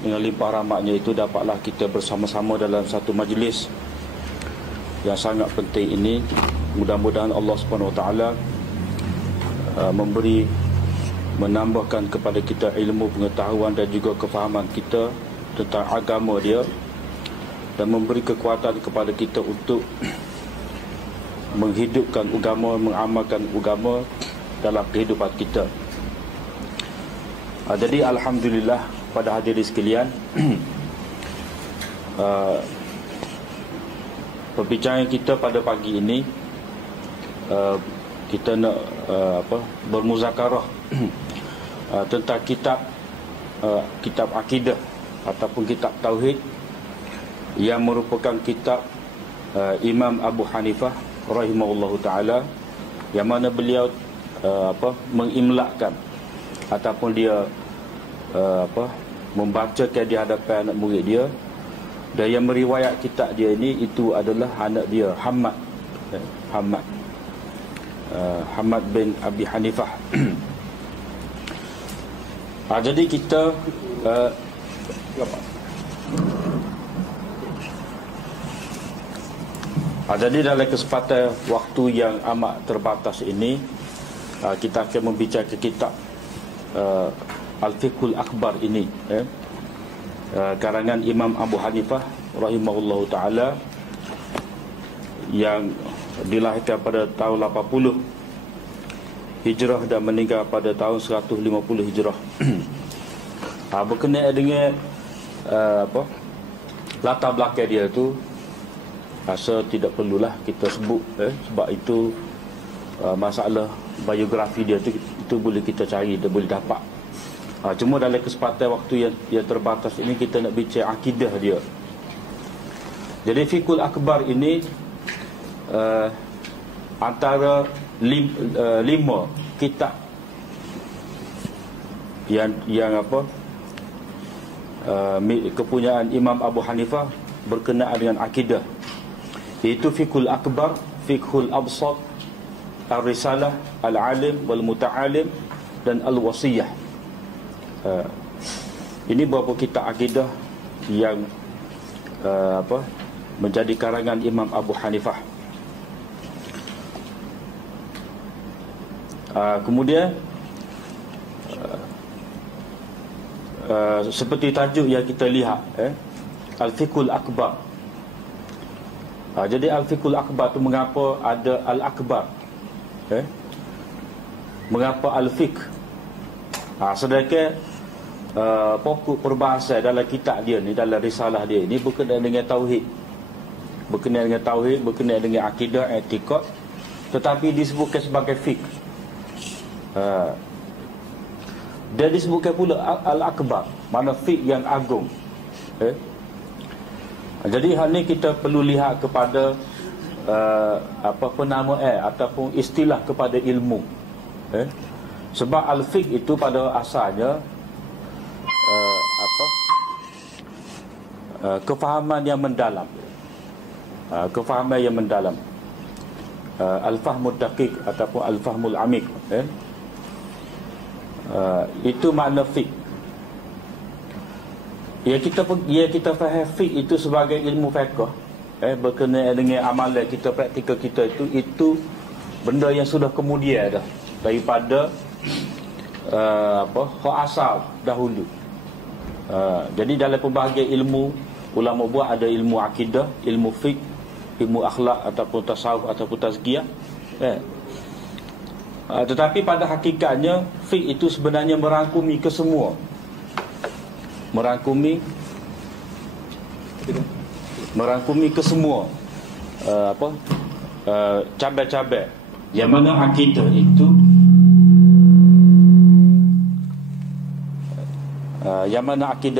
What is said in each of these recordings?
Dengan limpah rahmatnya itu dapatlah kita bersama-sama dalam satu majlis yang sangat penting ini. Mudah-mudahan Allah Subhanahu Wa Taala menambahkan kepada kita ilmu, pengetahuan dan juga kefahaman kita tentang agama dia, dan memberi kekuatan kepada kita untuk menghidupkan agama, mengamalkan agama dalam kehidupan kita. Jadi alhamdulillah pada hadirin sekalian, perbincangan kita pada pagi ini kita nak bermuzakarah tentang kitab akidah ataupun kitab tauhid yang merupakan kitab Imam Abu Hanifah rahimahullahu taala, yang mana beliau mengimlakkan ataupun dia membacakan di hadapan anak murid dia, dan yang meriwayat kitab dia ini itu adalah anak dia Hamad bin Abi Hanifah. Jadi kita jadi dalam kesempatan waktu yang amat terbatas ini, kita akan membicarakan kitab Al-Fiqhul Akbar ini, karangan Imam Abu Hanifah rahimahullahu taala, yang dilahirkan pada tahun 80 Hijrah dan meninggal pada tahun 150 Hijrah. Berkenaan dengan latar belakang dia tu, rasa tidak perlulah kita sebut, sebab itu masalah biografi dia tu itu boleh kita cari dan boleh dapat. Cuma dalam kesempatan waktu yang terbatas ini kita nak bincang akidah dia. Jadi Fiqhul Akbar ini antara 5 kitab yang kepunyaan Imam Abu Hanifah berkenaan dengan akidah, iaitu Fiqhul Akbar, Fiqhul Absat, Ar-Risalah, Al-Alim wal Muta'alim dan Al-Wasiyah. Ini beberapa kitab akidah yang menjadi karangan Imam Abu Hanifah. Kemudian seperti tajuk yang kita lihat, Al-Fiqhul Akbar. Jadi Al-Fiqhul Akbar tu mengapa ada Al-Akbar? Mengapa Al-Fiqh? Sedangkan pokok perbahasan dalam kitab dia ni, dalam risalah dia ni berkenaan dengan tauhid, berkenaan dengan akidah, i'tiqad, tetapi disebutkan sebagai fiqh. Dia disebutkan pula Al-Akbar, mana fiqh yang agung. Jadi hal ni kita perlu lihat kepada penamaan ataupun istilah kepada ilmu. Sebab al-fiqh itu pada asalnya kefahaman yang mendalam, al-fahmud daqiq ataupun al-fahmul amik, itu makna fiqh. Ya kita faham fiqh itu sebagai ilmu fiqh, berkenaan dengan amalan kita, praktikal kita itu benda yang sudah kemudian dah daripada asal dahulu. Jadi dalam pembahagian ilmu, ulama buat ada ilmu akidah, ilmu fiqh, ilmu akhlak ataupun tasawuf ataupun tazkiyah. Tetapi pada hakikatnya fiqh itu sebenarnya merangkumi kesemua, merangkumi kesemua cabai-cabai, yang mana akidah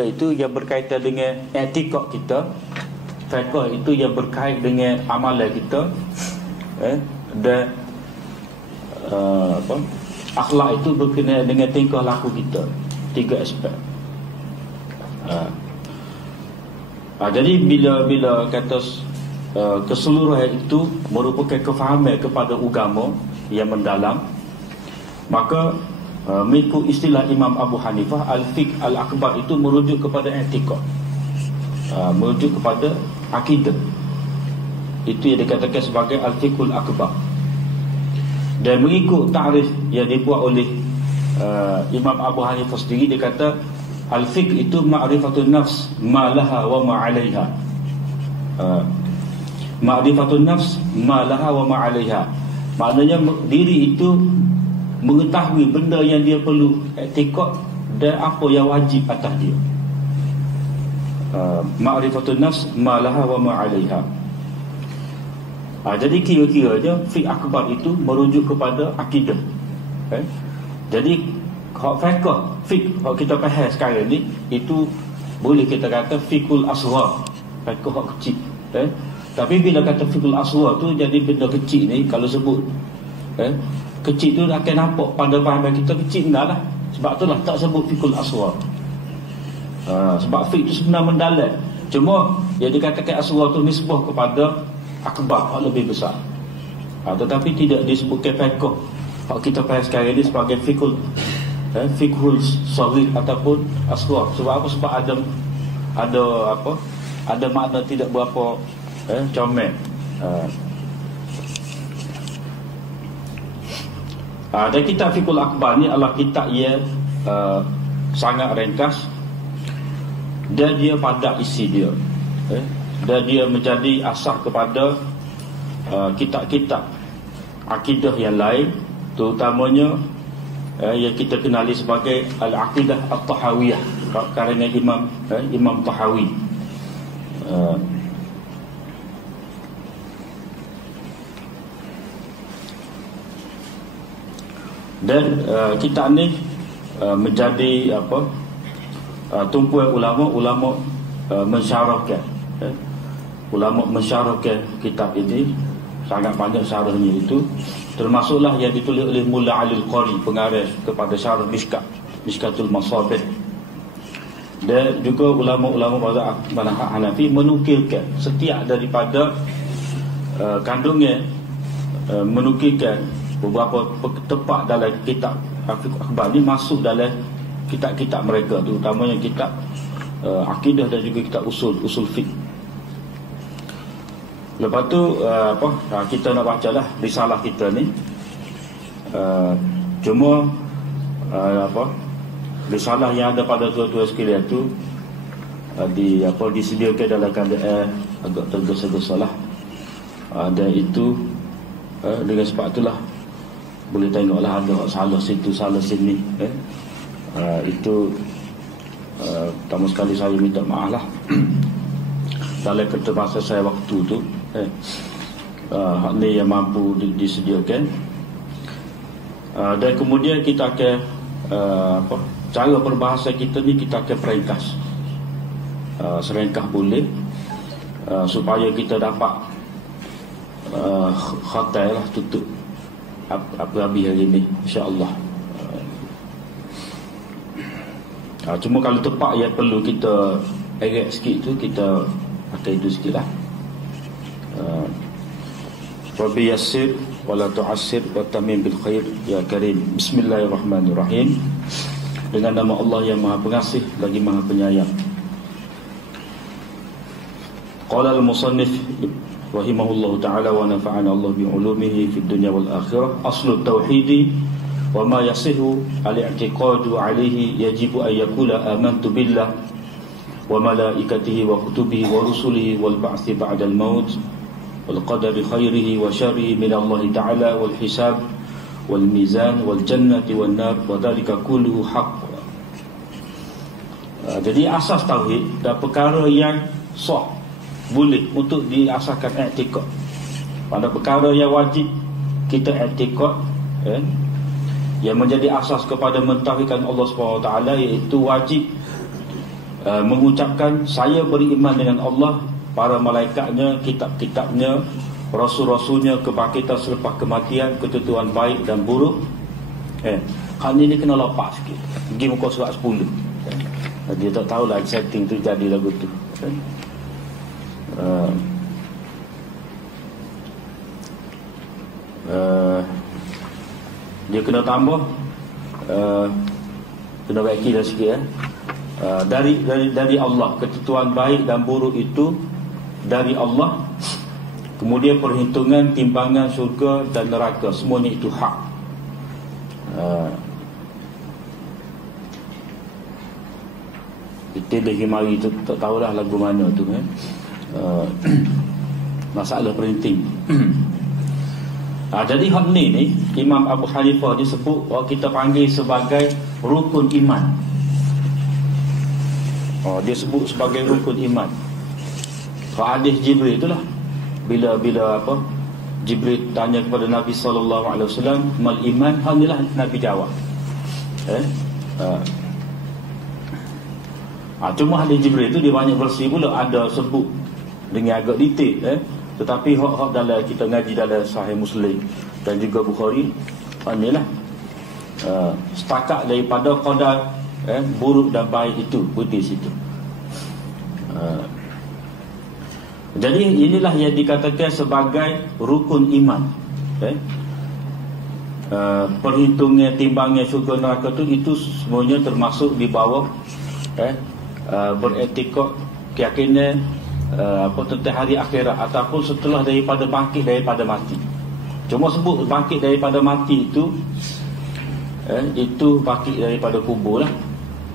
itu yang berkaitan dengan etikot kita, fiqh itu yang berkait dengan amalan kita, dan akhlak itu berkenaan dengan tingkah laku kita. 3 aspek. Jadi bila kata keseluruhan itu merupakan kefahaman kepada agama yang mendalam, maka mengikut istilah Imam Abu Hanifah, al-fiqh al-akbar itu merujuk kepada i'tiqad, merujuk kepada akidah. Itu yang dikatakan sebagai al-fiqhul akbar. Dan mengikut ta'rif yang dibuat oleh Imam Abu Hanifah sendiri, dia kata al-fiqh itu ma'rifatun nafs ma laha wa ma 'alaiha. Ma'rifatun nafs ma laha wa ma 'alaiha, maknanya diri itu mengetahui benda yang dia perlu i'tiqad dan apa yang wajib atas dia. Ma'rifatun nafs ma laha wa ma 'alaiha. Jadi kira-kiranya fiqh akbar itu merujuk kepada akidah. Jadi fiqh kalau kita faham sekarang ni, itu boleh kita kata fiqhul asghar, fiqh hak kecil. Tapi bila kata fiqhul asghar tu, jadi benda kecil ni kalau sebut kecil tu akan nampak pada faham kita kecil enggak lah. Sebab itulah tak sebut fiqhul asghar. Sebab fiqh tu sebenarnya mendalam. Cuma yang dikatakan asghar tu nisbah kepada akbar, lebih besar. Tetapi tidak disebutkan fiqh kalau kita faham sekarang ini sebagai fiqhul saghir ataupun asghar. Sebab apa? Sebab ada makna tidak berapa comel. Dan kitab fiqhul akbar ni adalah kitab yang sangat ringkas dan dia padat isi dia, dan dia menjadi asas kepada kitab-kitab akidah yang lain, terutamanya yang kita kenali sebagai al-aqidah at-tahawiyah kerana Imam Tahawi. Dan kitab ni menjadi tumpuan ulama mensyarahkan. Ulama mensyarahkan kitab ini, sangat banyak syarahnya itu, termasuklah yang ditulis oleh Mulla Ali Al-Qari, pengarah kepada syarah Mishkatul Masabih. Dan juga ulama-ulama mazhab Hanafi menukilkan setiap daripada kandungan, menukilkan beberapa tempat dalam kitab fiqh akbar ni masuk dalam kitab-kitab mereka, terutamanya kitab akidah dan juga kitab usul fiqh. Lepas tu kita nak bacalah risalah kita ni. Cuma risalah yang ada pada tuan-tuan sekalian tu disediakan dalam keadaan agak tergesa-gesa lah. Dan itu dengan sebab itulah boleh tengoklah ada salah situ salah sini. Itu pertama sekali saya minta maaf lah dalam keterbatasan saya waktu tu. Hak ni yang mampu disediakan. Dan kemudian kita akan cara perbahasan kita ni kita akan peringkas, serengkah boleh, supaya kita dapat khatai lah, tutup apa habis hari ni insya-Allah. Cuma kalau tepat yang perlu kita eret sikit tu, kita pakai itu sikit lah. Rabbi yassir wala tu'assir wa tamim bil khair ya karim. Bismillahirrahmanirrahim. Dengan nama Allah yang Maha Pengasih lagi Maha Penyayang. Qala al-musannif rahimahullahu ta'ala wa nafa'ana Allah bi ulumihi fid dunya wal akhirah. Aslu tauhidi wa ma yasihu al-i'tiqadu alayhi yajibu an yaqula amantu billah wa malaikatihi wa kutubihi wa rusulihi wal ba'thi ba'da al-maut wal qadari khairihi wa syarrihi min Allah ta'ala wal hisab wal mizan wal jannati wan nar wa dhalika kulluhu haqq. Jadi asas tauhid dan perkara yang sah boleh untuk diasaskan i'tiqad. Pada perkara yang wajib kita i'tiqad, yang menjadi asas kepada mentauhidkan Allah SWT, iaitu wajib mengucapkan saya beriman dengan Allah, para malaikatnya, kitab-kitabnya, rasul-rasulnya, kebangkitan selepas kematian, ketentuan baik dan buruk. Hal ini kena lepas sikit. Pergi muka surat 10. Dia tak tahulah setting tu jadi lagu tu. Dia kena tambah kena baiki dah sikit dari Allah. Ketentuan baik dan buruk itu dari Allah. Kemudian perhitungan timbangan syurga dan neraka, semuanya itu hak. Kita lagi mari tu tak tahulah lagu mana tu masalah perinting. Jadi hak ni Imam Abu Hanifah disebut kita panggil sebagai rukun iman. Dia sebut sebagai rukun iman. Hadis Jibril itulah, bila Jibril tanya kepada Nabi SAW, mal iman, inilah Nabi jawab. Cuma hadis Jibril itu dia banyak versi pula, ada sebut dengan agak detail. Tetapi hak dalam kita ngaji dalam Sahih Muslim dan juga Bukhari, inilah setakat daripada qadar buruk dan baik itu putih situ. Jadi inilah yang dikatakan sebagai rukun iman. Perhitungan timbangan syurga neraka itu semuanya termasuk di bawah beretikad keyakinan tentang hari akhirat ataupun setelah daripada bangkit daripada mati. Cuma sebut bangkit daripada mati itu bangkit daripada kubur lah,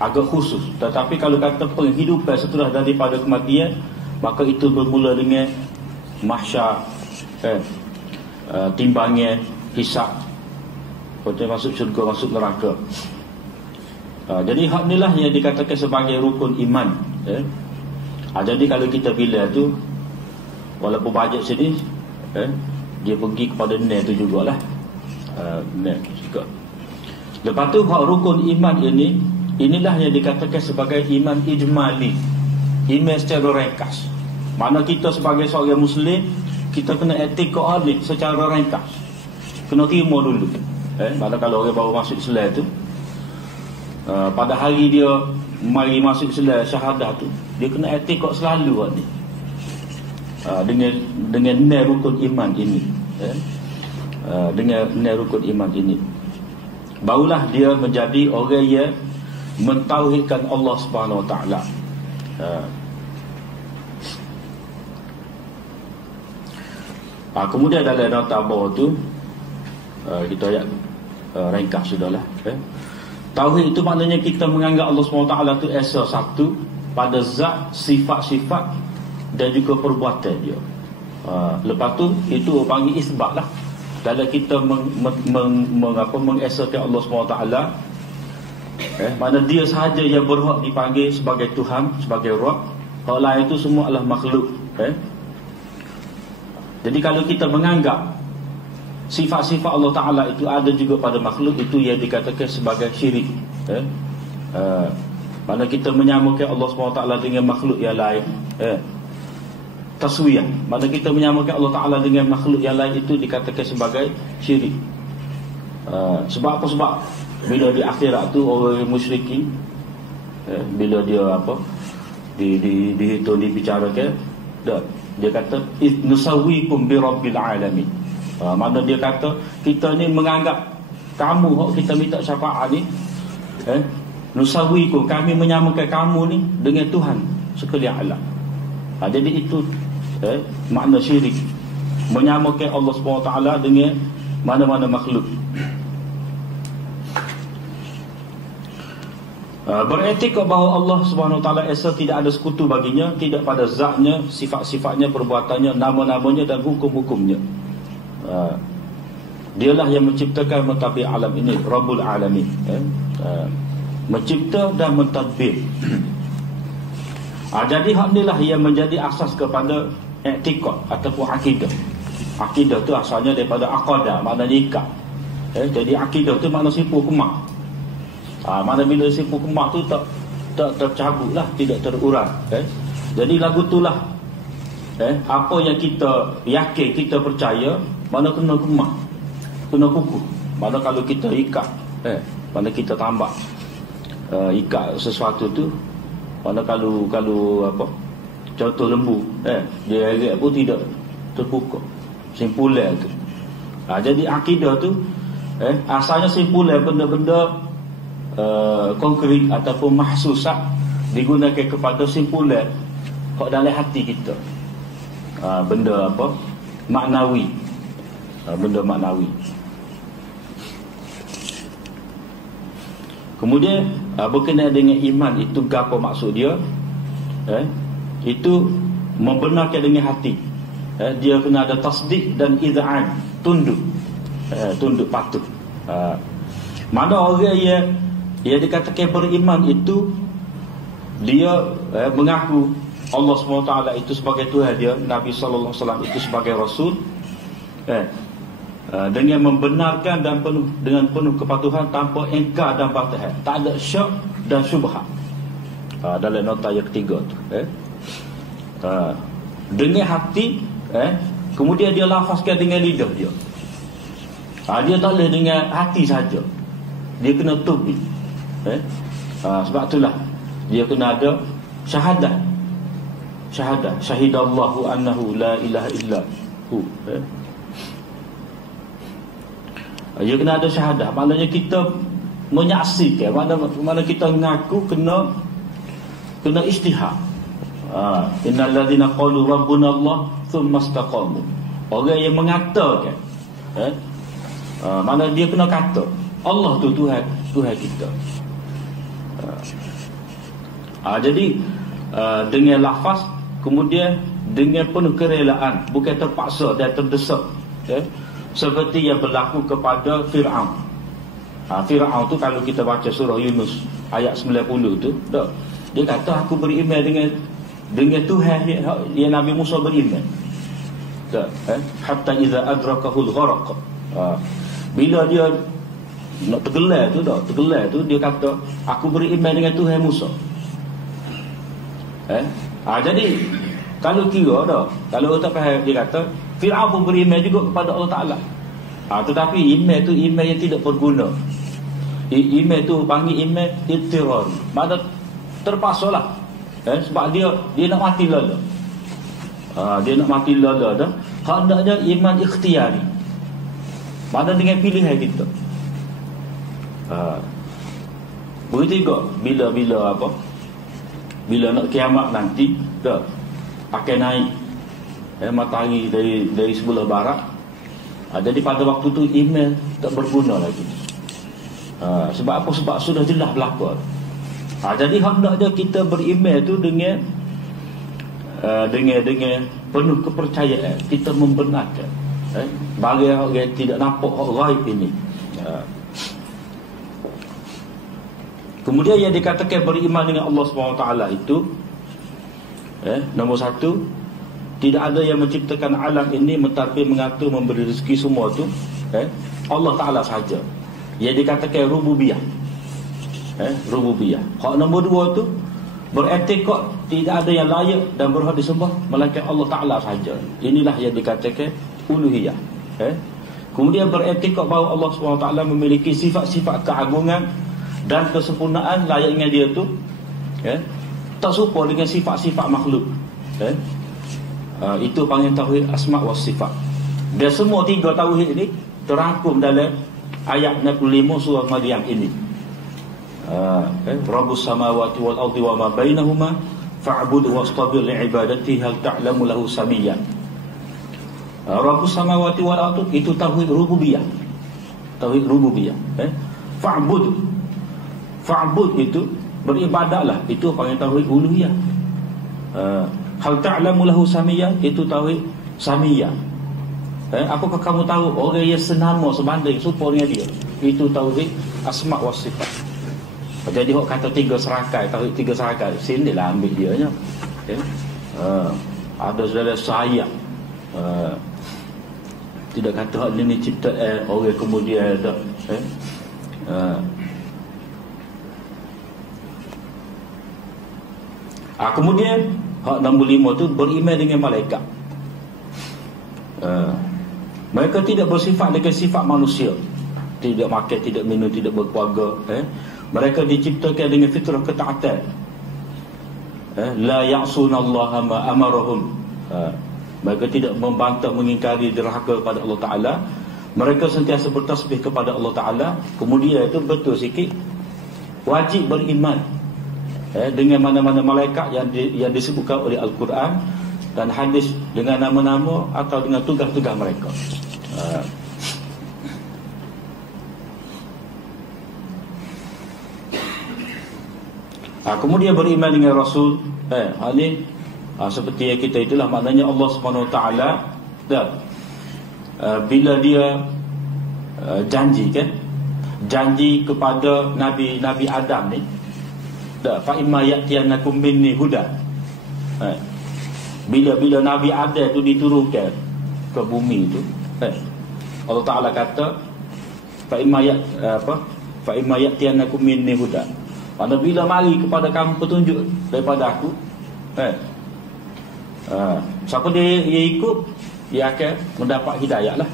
agak khusus. Tetapi kalau kata penghidupan setelah daripada kematian, maka itu bermula dengan mahsyar, timbangan, hisab, masuk syurga, masuk neraka. Jadi hak inilah yang dikatakan sebagai rukun iman. Jadi kalau kita bila tu, walaupun bajet sini, dia pergi kepada ner tu jugalah. Ner juga. Lepas tu hak rukun iman inilah yang dikatakan sebagai iman ijmali, iman secara ringkas. Mana kita sebagai seorang Muslim, kita kena etikad ni secara ringkas, kena terima dulu. Mana kalau orang baru masuk Islam tu, pada hari dia mari masuk Islam syahadah tu, dia kena etikad selalu ni, dengan nilai rukun iman ini, dengan nilai rukun iman ini, barulah dia menjadi orang yang mentauhidkan Allah Subhanahu Wa Taala. Kemudian dalam nota bawah tu kita ayat ringkas sudahlah. Tauhid itu maknanya kita menganggap Allah SWT itu esa satu pada zat, sifat-sifat dan juga perbuatan dia. Lepas tu itu panggil isbat lah. Dalam kita mengesakan Allah SWT, mana dia sahaja yang berhak dipanggil sebagai Tuhan, sebagai Rabb. Hak lain itu semua adalah makhluk. Jadi kalau kita menganggap sifat-sifat Allah Ta'ala itu ada juga pada makhluk, itu yang dikatakan sebagai syirik. Mana kita menyamakan Allah SWT dengan makhluk yang lain, taswiyah, mana kita menyamakan Allah Ta'ala dengan makhluk yang lain, itu dikatakan sebagai syirik. Sebab apa? Sebab bila di akhirat tu orang musyrikin, bila dia dihitung, dibicarakan, dia kata nusawwikum bi rabbil alamin. Mana dia kata kita ni menganggap kamu kita minta syafaat ni, nusawwikum, kami menyamakan kamu ni dengan Tuhan sekalian alam. Jadi itu makna syirik, menyamakan Allah SWT dengan mana-mana makhluk. Beretikad bahawa Allah SWT esa, tidak ada sekutu baginya, tidak pada zatnya, sifat-sifatnya, perbuatannya, nama-namanya dan hukum-hukumnya. Dialah yang menciptakan, mentadbir alam ini, Rabbul Alamin. Mencipta dan mentadbir. Jadi hak inilah yang menjadi asas kepada i'tiqad ataupun akidah. Akidah tu asalnya daripada aqadah, maknanya ikat. Jadi akidah tu makna simpul kemak. Mana bila simpul kemak tu tak tercabut lah, tidak terurai. Jadi lagu itulah apa yang kita yakin, kita percaya, mana kena kemak, kena kukuh. Mana kalau kita ikat, mana kita tambah ikat sesuatu tu, mana kalau apa, contoh lembu, dia agak pun tidak terbuka, simpulan tu. Jadi akidah tu asalnya simpulan, benda-benda konkret ataupun mahsusat, digunakan kepada simpulan kok dalam hati kita. Benda apa? Maknawi. Benda maknawi. Kemudian berkenaan dengan iman itu, apa maksud dia? Itu membenarkan dengan hati. Dia kena ada tasdik dan iz'an, tunduk. Tunduk patuh. Mana orang yang dikatakan beriman itu, dia mengaku Allah SWT itu sebagai Tuhan dia, Nabi SAW itu sebagai Rasul, dengan membenarkan dan dengan penuh kepatuhan tanpa ingkar dan batahan, tak ada syak dan syubhat. Dalam nota yang ketiga tu, dengan hati, kemudian dia lafazkan dengan lidah dia. Dia tak boleh dengan hati saja, dia kena tubik. Sebab itulah dia kena ada syahadah. Syahidallahu annahu la ilaha illa hu. Dia kena ada syahadah. Maknanya kita menyaksikan, mana kita mengaku, kena ijtihad. Innal ladzina qalu rabbuna Allah thumma istaqamu. Orang yang mengatakan, mana dia kena kata Allah tu Tuhan kita. Jadi dengan lafaz, kemudian dengan penuh kerelaan, bukan terpaksa dan terdesak, seperti yang berlaku kepada Fir'aun. Fir'aun tu kalau kita baca surah Yunus ayat 90 tu, dia kata aku beriman dengan Tuhan yang Nabi Musa beriman. Hatta iza adrakahul gharaq. Bila dia nak tergelar tu dia kata aku beriman dengan Tuhan Musa. Jadi kalau kira kalau tak faham, dia kata Fir'aun pun beriman juga kepada Allah Ta'ala. Tetapi iman tu iman yang tidak berguna. Iman tu panggil iman ittirar. Mana terpaksa lah. Sebab dia nak mati lala. Dia nak mati lala dah. Hendaknya iman ikhtiari. Mana dengan pilihan kita. Begitu juga bila apa? Bila nak kiamat nanti, akan naik matahari dari sebelah barat. Jadi pada waktu tu iman tak berguna lagi. Sebab apa? Sebab sudah jelas berlaku. Jadi hendaknya kita beriman tu dengan penuh kepercayaan. Kita membenarkan bagi orang tidak nampak ghaib ini. Kemudian yang dikatakan beriman dengan Allah SWT itu, nombor satu, tidak ada yang menciptakan alam ini, mentadbir, mengatur, memberi rezeki semua tu, Allah Ta'ala sahaja. Yang dikatakan rububiyah. Rububiyah. Hak nombor dua tu, beriktikad tidak ada yang layak dan berhak disembah melainkan Allah Ta'ala sahaja. Inilah yang dikatakan uluhiyah. Kemudian beriktikad bahawa Allah SWT memiliki sifat-sifat keagungan dan kesempurnaan layaknya dia tu, tak serupa dengan sifat-sifat makhluk. Itu panggil tauhid asma' wa sifat. Dan semua tiga tauhid ini terangkum dalam ayat 65 surah Maryam ini. Rabbus samawati wal ardi wa ma bainahuma fa'budhu wastabir li'ibadatihi hal ta'lamu lahu samiyyan. Rabbus samawati wal ardi itu tauhid rububiyah. Tauhid rububiyah. Fa'bud itu beribadahlah, itu panggil tauhid uluhiyah. Hal ta'lamu lahu samiyyan itu tauhid samiyah. Apakah kamu tahu orang yang senama sebanding serupa dengan dia, itu tauhid asma' wa sifat. Jadi hok kata tiga serakai, tauhid tiga serakai, sinilah ambil dia nya. Ada saudara saya tidak kata hak ini cipta orang kemudian ada kemudian hak nombor 5 tu beriman dengan malaikat. Mereka tidak bersifat dengan sifat manusia, tidak makan, tidak minum, tidak berkeluarga. Mereka diciptakan dengan fitrah ketaatan. La ya'sunallaha ma amarahum. Mereka tidak membantah, mengingkari, derhaka kepada Allah Ta'ala. Mereka sentiasa bertasbih kepada Allah Ta'ala. Kemudian itu betul sikit, wajib beriman dengan mana-mana malaikat yang disebutkan oleh Al-Quran dan hadis dengan nama-nama atau dengan tugas-tugas mereka. Kemudian beriman dengan Rasul. Ini seperti yang kita itulah, maknanya Allah SWT bila dia janji kepada Nabi Adam ni, fa imma ya'tiyannakum minni huda. Bila Nabi Adam tu diturunkan ke bumi tu, Allah Taala kata fa imma ya'tiyannakum minni huda. Mana bila mari kepada kamu petunjuk daripada aku, siapa dia ikut, dia akan mendapat hidayah lah.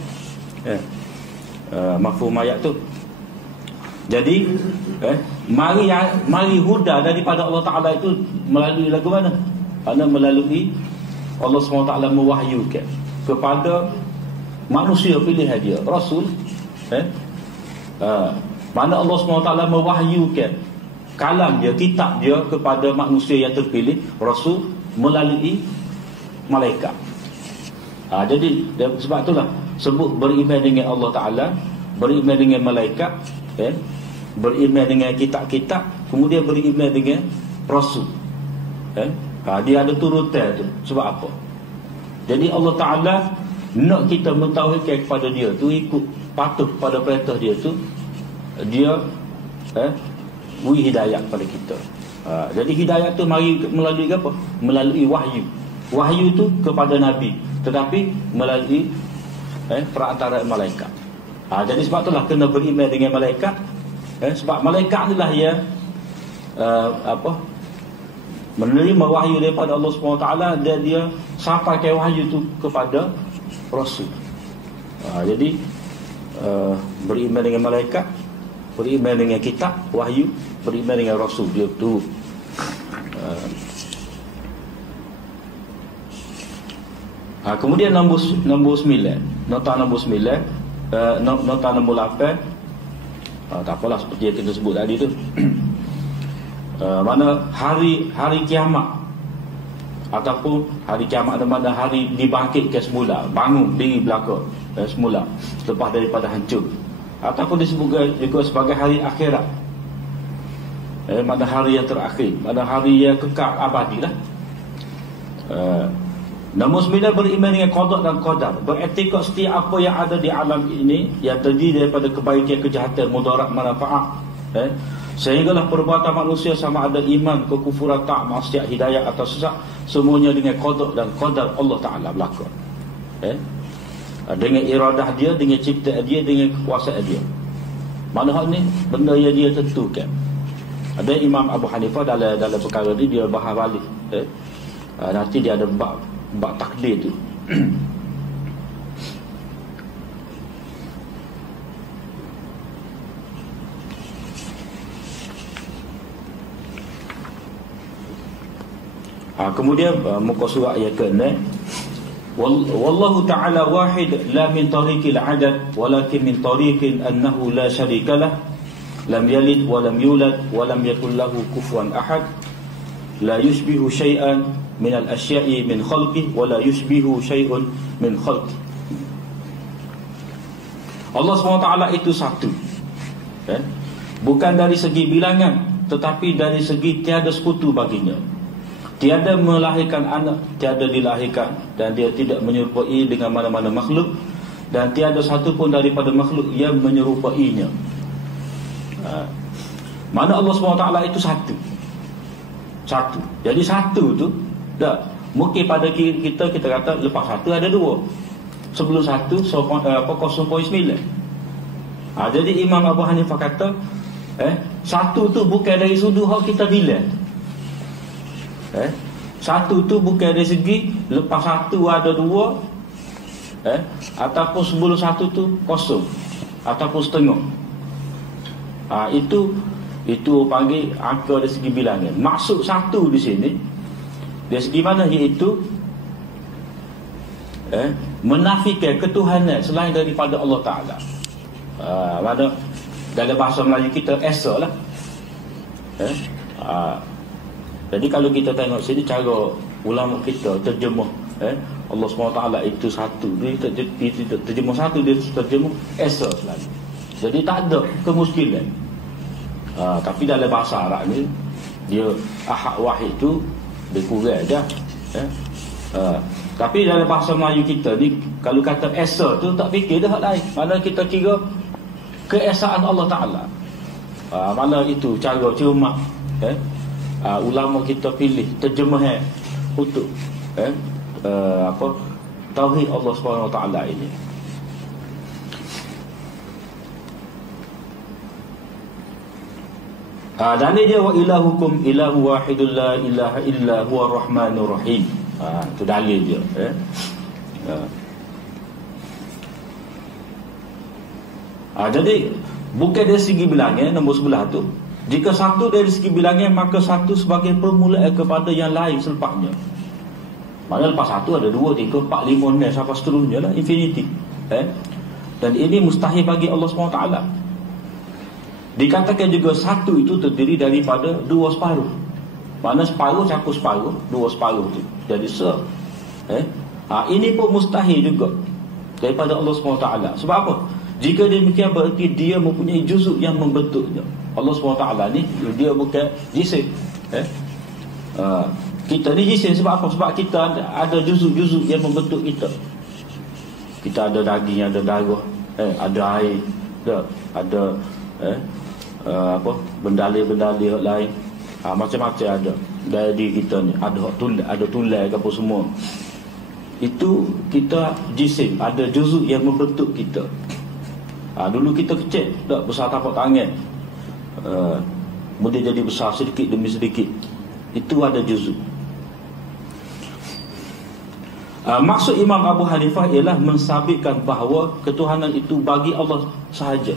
Mafhum ayat tu. Jadi mari huda daripada Allah Ta'ala itu melalui lagu mana? Kerana melalui Allah SWT mewahyukan kepada manusia pilihan dia, Rasul. Mana Allah SWT mewahyukan kalam dia, kitab dia kepada manusia yang terpilih, Rasul, melalui malaikat. Jadi sebab itulah sebut beriman dengan Allah Ta'ala, beriman dengan malaikat, beriman dengan kitab-kitab, kemudian beriman dengan Rasul. Dia ada turutan tu. Sebab apa? Jadi Allah Ta'ala nak kita mentauhidkan kepada dia tu, ikut patuh pada perintah dia tu, dia beri hidayah kepada kita. Jadi hidayah tu mari melalui apa? Melalui wahyu. Wahyu tu kepada Nabi, tetapi melalui perantara malaikat. Jadi sebab itulah kena beriman dengan malaikat. Sebab malaikat inilah yang menerima wahyu daripada Allah SWT, dan dia sampaikan wahyu tu kepada Rasul. Jadi beriman dengan malaikat, beriman dengan kitab, wahyu, beriman dengan Rasul, dia tu. Kemudian nombor 9, nota nombor 9, nota nombor 8, tak apalah, seperti yang kita sebut tadi tu. Mana hari kiamat, ataupun hari kiamat mana hari dibangkitkan semula, bangun diri belaka semula lepas daripada hancur, ataupun disebut juga sebagai hari akhirat, mana hari yang terakhir, mana hari yang kekal abadi lah. Nombor 9, beriman dengan qada dan qadar, beriktikad setiap apa yang ada di alam ini yang terdiri daripada kebaikan, kejahatan, mudarat, manfaat, sehinggalah perbuatan manusia sama ada iman, kekufuran, tak, maksiat, hidayah atau sesat, semuanya dengan qada dan qadar Allah Ta'ala berlaku. Dengan iradah dia, dengan ciptaan dia, dengan kekuasaan dia. Mana hal ni benda yang dia tentukan. Ada Imam Abu Hanifah dalam perkara ni dia bahas balik. Nanti dia ada bab takdir tu. Kemudian muka surat ayat ke-6, wallahu ta'ala wahid la min tariqil adad walakin min tariqin annahu la syarika lah, lam yalid wa lam yulad wa lam yakul lahu kufuwan ahad, la yushbihu syai'an min al-asya'i min khalqih wa la yushbihu syai'un min khalqih. Allah SWT itu satu, bukan dari segi bilangan, tetapi dari segi tiada sekutu baginya. Tiada melahirkan anak, tiada dilahirkan, dan dia tidak menyerupai dengan mana-mana makhluk, dan tiada satu pun daripada makhluk yang menyerupainya. Mana Allah SWT itu satu. Jadi satu tu mungkin pada kita kata lepas satu ada dua, sebelum satu 0.9. Jadi Imam Abu Hanifah kata satu tu bukan dari sudut hak kita bilang. Satu tu bukan dari segi lepas satu ada dua, ataupun sebelum satu tu kosong, ataupun setengah. Itu panggil angka dari segi bilangan. Maksud satu di sini dari segi mana, iaitu menafikan ketuhanan selain daripada Allah Ta'ala. Mana dalam bahasa Melayu kita esa lah. Jadi kalau kita tengok sini cara ulama kita terjemah Allah SWT itu satu, dia tidak terjemah satu, dia terjemah esa selalu. Jadi tak ada kemuskilan. Tapi dalam bahasa Arab ni dia ahad wahid tu dia kurang je. Tapi dalam bahasa Melayu kita ni kalau kata esa tu tak fikir dah hak lain. Mana kita kira keesaan Allah Taala. Mana itu cara cermat ulama kita pilih terjemahan untuk tauhid Allah Subhanahu Wa Taala ini. Dan dia wa ilahukum ilahu wahidul la ilaha illa huwa rahmanur rahim. Itu dalil dia. Jadi bukan dari segi bilangnya nombor sebelah tu. Jika satu dari segi bilangnya, maka satu sebagai permulaan kepada yang lain selepasnya. Maknanya lepas satu ada 2, 3, 4, 5, 6 sampai seterusnya lah, infinity. Dan ini mustahil bagi Allah SWT. Dikatakan juga satu itu terdiri daripada 2 separuh. Mana separuh campur separuh, 2 separuh tu jadi ini pun mustahil juga daripada Allah SWT. Sebab apa? Jika demikian berarti dia mempunyai juzuk yang membentuknya. Allah SWT ni dia bukan jisim. Kita ni jisim sebab apa? Sebab kita ada juzuk-juzuk yang membentuk kita. Kita ada daging, ada darah, ada air, ada benda-benda lain, macam-macam ada dari diri kita ni. Ada tulai ke apa semua. Itu kita jisim, ada juzuk yang membentuk kita. Dulu kita kecil, tak besar tapak tangan, kemudian jadi besar sedikit demi sedikit. Itu ada juzuk. Maksud Imam Abu Hanifah ialah mensabitkan bahawa ketuhanan itu bagi Allah sahaja,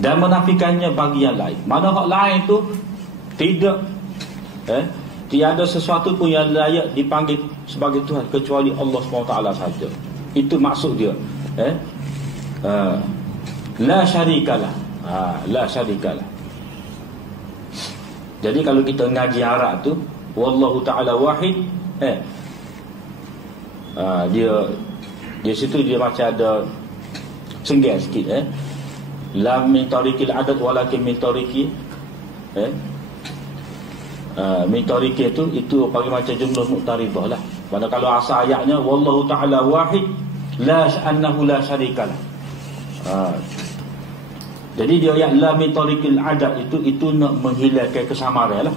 dan menafikannya bagi yang lain. Mana hak lain tu tidak, tiada sesuatu pun yang layak dipanggil sebagai Tuhan kecuali Allah SWT sahaja. Itu maksud dia. La syarikalah. La syarikalah. Jadi kalau kita ngaji Arab tu, wallahu ta'ala wahid, dia situ dia macam ada cenggel sikit, la min tariqil adad walakin min tariqi min tariqi itu bagi macam jumlah muqtaridah lah. Pada kalau asal ayatnya wallahu ta'ala wahid la annahu la syarikalah. Jadi dia ayat la min tariqil adad itu nak menghilangkan kesamaran lah.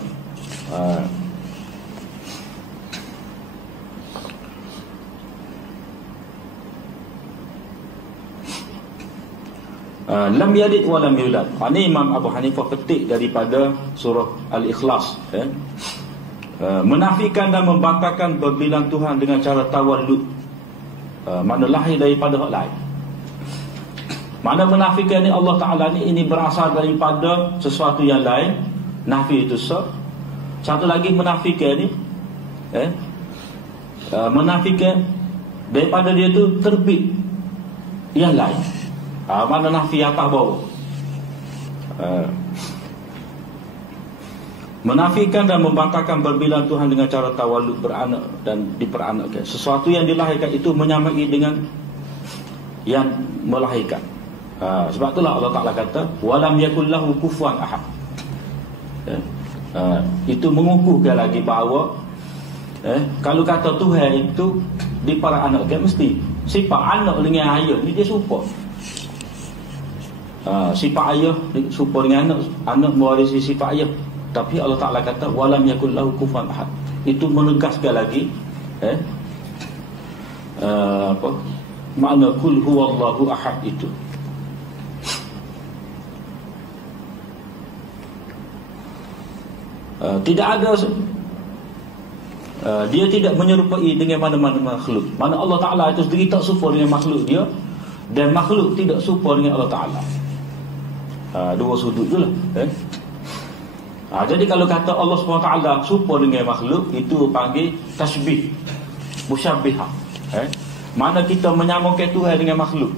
Lam yalid wa lam yulad. Ini Imam Abu Hanifah petik daripada surah Al-Ikhlas, menafikan dan membangkakan berbilang Tuhan dengan cara tawallud, mana lahir daripada hak lain. Mana menafikan ni Allah Ta'ala ini berasal daripada sesuatu yang lain. Nafi itu satu lagi menafikan ni menafikan daripada dia tu terbit yang lain. Mana nafi atas bawah. Menafikan dan membangkakan berbilang Tuhan dengan cara tawallud, beranak dan diperanakkan. Sesuatu yang dilahirkan itu menyamai dengan yang melahirkan. Sebab itulah Allah Ta'ala kata walam yakul lahu kufuwan ahad. Itu mengukuhkan lagi bahawa kalau kata Tuhan itu diperanakkan, mesti sifat anak dengan ayah ni dia serupa. Sifat ayah serupa dengan anak mewarisi sifat ayah. Tapi Allah Ta'ala kata walam yakul lahu kufuwan ahad. Itu menegaskan lagi makna kul huwallahu ahad itu. Tidak ada, dia tidak menyerupai dengan mana-mana makhluk. Mana Allah Ta'ala itu sendiri tak serupa dengan makhluk dia, dan makhluk tidak serupa dengan Allah Ta'ala. Dua sudut tu lah. Jadi kalau kata Allah SWT serupa dengan makhluk, itu panggil tasbih, musyabbihah. Mana kita menyamakan Tuhan dengan makhluk,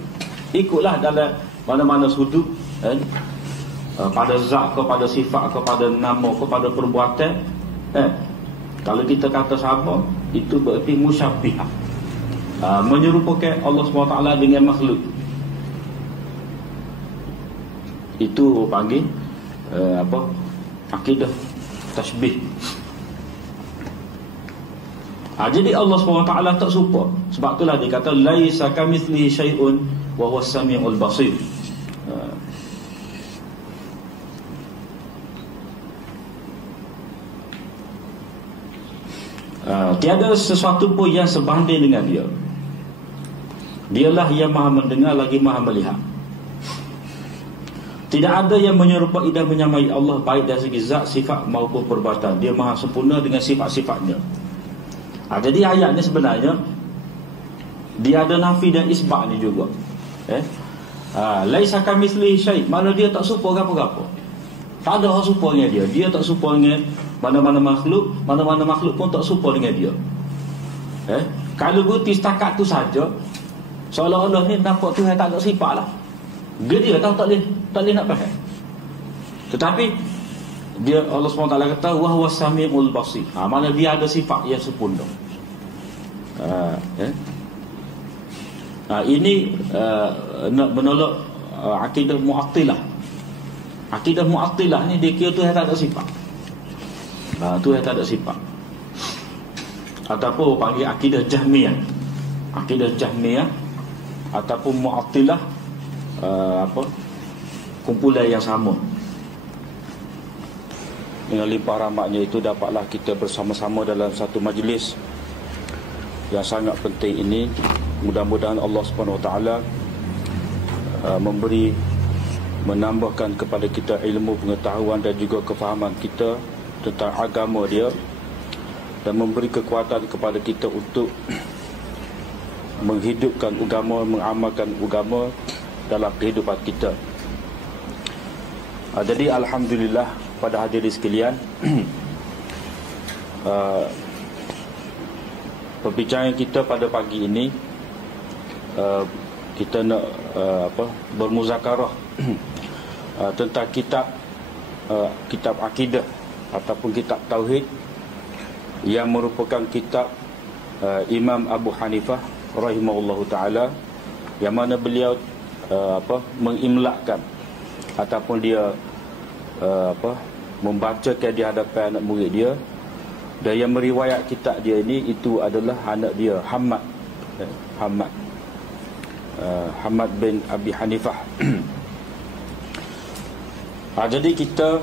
ikutlah dalam mana-mana sudut, pada zat, kepada sifat, kepada nama, kepada perbuatan, kalau kita kata sama, itu berarti musyabbihah, menyerupakan Allah SWT dengan makhluk. Itu panggil akidah tasbih. Jadi Allah SWT tak serupa. Sebab itulah dia kata laisa kamitslihi syai'un wa huwas samiul basir. Tiada sesuatu pun yang sebanding dengan dia. Dialah yang maha mendengar lagi maha melihat. Tidak ada yang menyerupai dan menyamai Allah, baik dari segi zat, sifat maupun perbuatan. Dia maha sempurna dengan sifat-sifatnya. Jadi ayat ni sebenarnya dia ada nafi dan isbat ni juga. Laisa kamitslihi syai', mana dia tak serupa apa-apa. Tak ada orang serupa dengan dia. Dia tak serupa dengan mana-mana makhluk, mana-mana makhluk pun tak serupa dengan dia. Kalau berhenti setakat tu saja, seolah-olah ni nampak Tuhan tak ada sifat lah. Dia tahu tak boleh nak faham. Tetapi dia Allah SWT kata wa huwas samiul basir. Mana dia ada sifat yang sempurna. Ini nak menolak akidah Mu'attilah. Akidah Mu'attilah ni dia kira Tuhan tak ada sifat. Tuhan tak ada sifat. Ataupun panggil akidah Jahmiyah. Akidah Jahmiyah ataupun Mu'attilah, kumpulan yang sama. Dengan limpah rahmatnya itu dapatlah kita bersama-sama dalam satu majlis yang sangat penting ini. Mudah-mudahan Allah SWT menambahkan kepada kita ilmu, pengetahuan dan juga kefahaman kita tentang agama dia, dan memberi kekuatan kepada kita untuk menghidupkan agama, mengamalkan agama dalam kehidupan kita. Jadi alhamdulillah pada hadirin sekalian, perbincangan kita pada pagi ini, kita nak bermuzakarah tentang kitab akidah ataupun kitab tauhid yang merupakan kitab Imam Abu Hanifah rahimahullahu taala, yang mana beliau mengimlakkan ataupun dia membacakan di hadapan anak murid dia, dan yang meriwayat kitab dia ini itu adalah anak dia Hamad bin Abi Hanifah. Jadi kita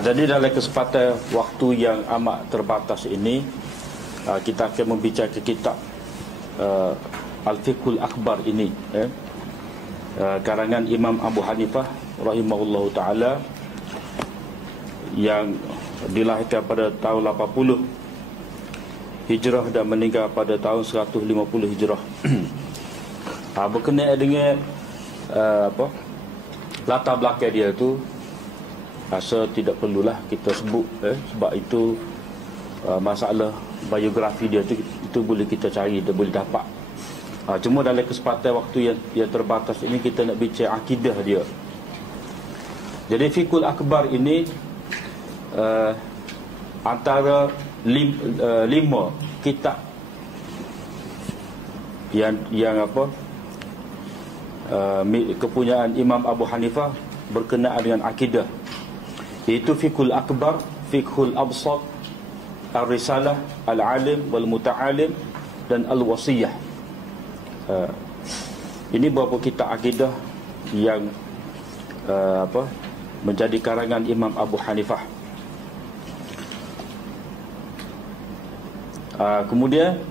jadi dalam kesempatan waktu yang amat terbatas ini, kita akan membicarakan kitab Al-Fiqhul Akbar ini, karangan Imam Abu Hanifah rahimahullahu ta'ala, yang dilahirkan pada tahun 80 Hijrah dan meninggal pada tahun 150 Hijrah. Berkenaan dengan latar belakang dia tu, rasa tidak perlulah kita sebut, sebab itu masalah biografi dia tu, itu boleh kita cari dan boleh dapat. Cuma dalam kesempatan waktu yang terbatas ini, kita nak bincang akidah dia. Jadi Fiqhul Akbar ini antara 5 kitab yang kepunyaan Imam Abu Hanifah berkenaan dengan akidah, iaitu Fiqhul Akbar, Fiqhul Absat, Ar-Risalah, Al-Alim wal Muta'alim dan Al-Wasiyah. Ini beberapa kitab akidah yang menjadi karangan Imam Abu Hanifah. Kemudian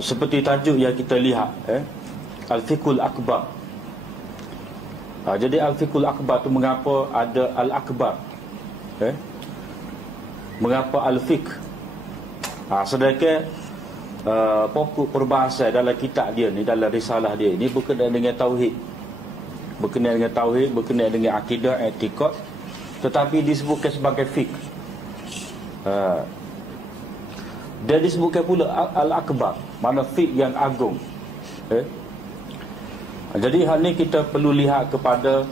seperti tajuk yang kita lihat, Al-Fiqhul Akbar. Jadi Al-Fiqhul Akbar tu mengapa ada Al-Akbar, mengapa Al-Fiqh? Sedangkan pokok perbahasan dalam kitab dia ni, dalam risalah dia ni, berkenaan dengan tauhid, berkenaan dengan akidah, i'tiqad, tetapi disebutkan sebagai fiqh. Dia disebutkan pula Al-Akbar, mana fiqh yang agung. Jadi hal ni kita perlu lihat kepada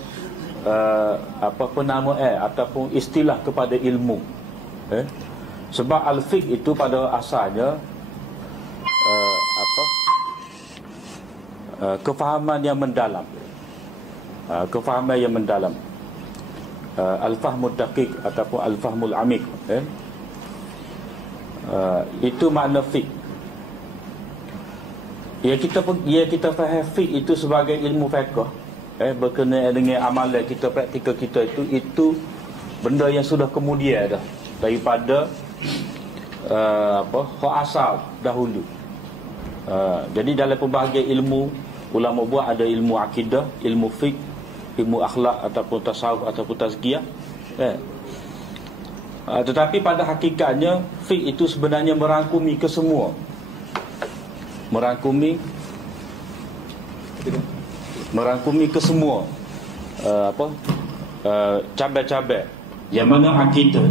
penamaan ataupun istilah kepada ilmu. Sebab al-fiqh itu pada asalnya kefahaman yang mendalam. Kefahaman yang mendalam. Al-fahmul daqiq ataupun al-fahmul amik. Itu makna fiqh. Ya kita faham fiqh itu sebagai ilmu fiqh, berkenaan dengan amalan kita, praktikal kita itu benda yang sudah kemudian dah daripada hak asal dahulu. Jadi dalam pembahagian ilmu, ulama buat ada ilmu akidah, ilmu fiqh, ilmu akhlak ataupun tasawuf ataupun tazkiyah. Tetapi pada hakikatnya fiqh itu sebenarnya merangkumi kesemua, merangkumi kesemua cabai-cabai. Yang mana akidah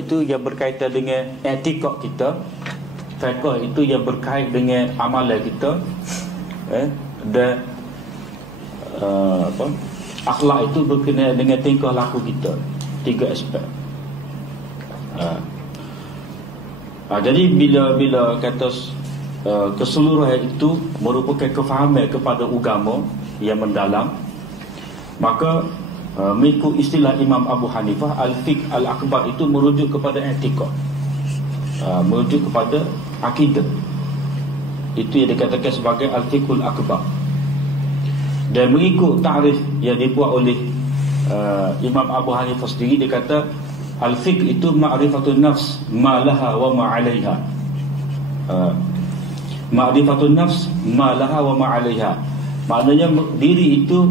itu yang berkaitan dengan etikad kita, fiqh itu yang berkait dengan amalan kita, dan akhlak itu berkenaan dengan tingkah laku kita. 3 aspek. Jadi bila kata keseluruhan itu merupakan kefahaman kepada agama yang mendalam, maka mengikut istilah Imam Abu Hanifah, al-fiqh al-akbar itu merujuk kepada etikad, merujuk kepada akidah. Itu yang dikatakan sebagai al-fiqhul akbar. Dan mengikut ta'rif yang dibuat oleh Imam Abu Hanifah sendiri, dia kata al-fiqh itu ma'rifatun nafs ma laha wa ma 'alaiha. Ma'rifatun nafs ma laha wa ma 'alaiha. Maknanya diri itu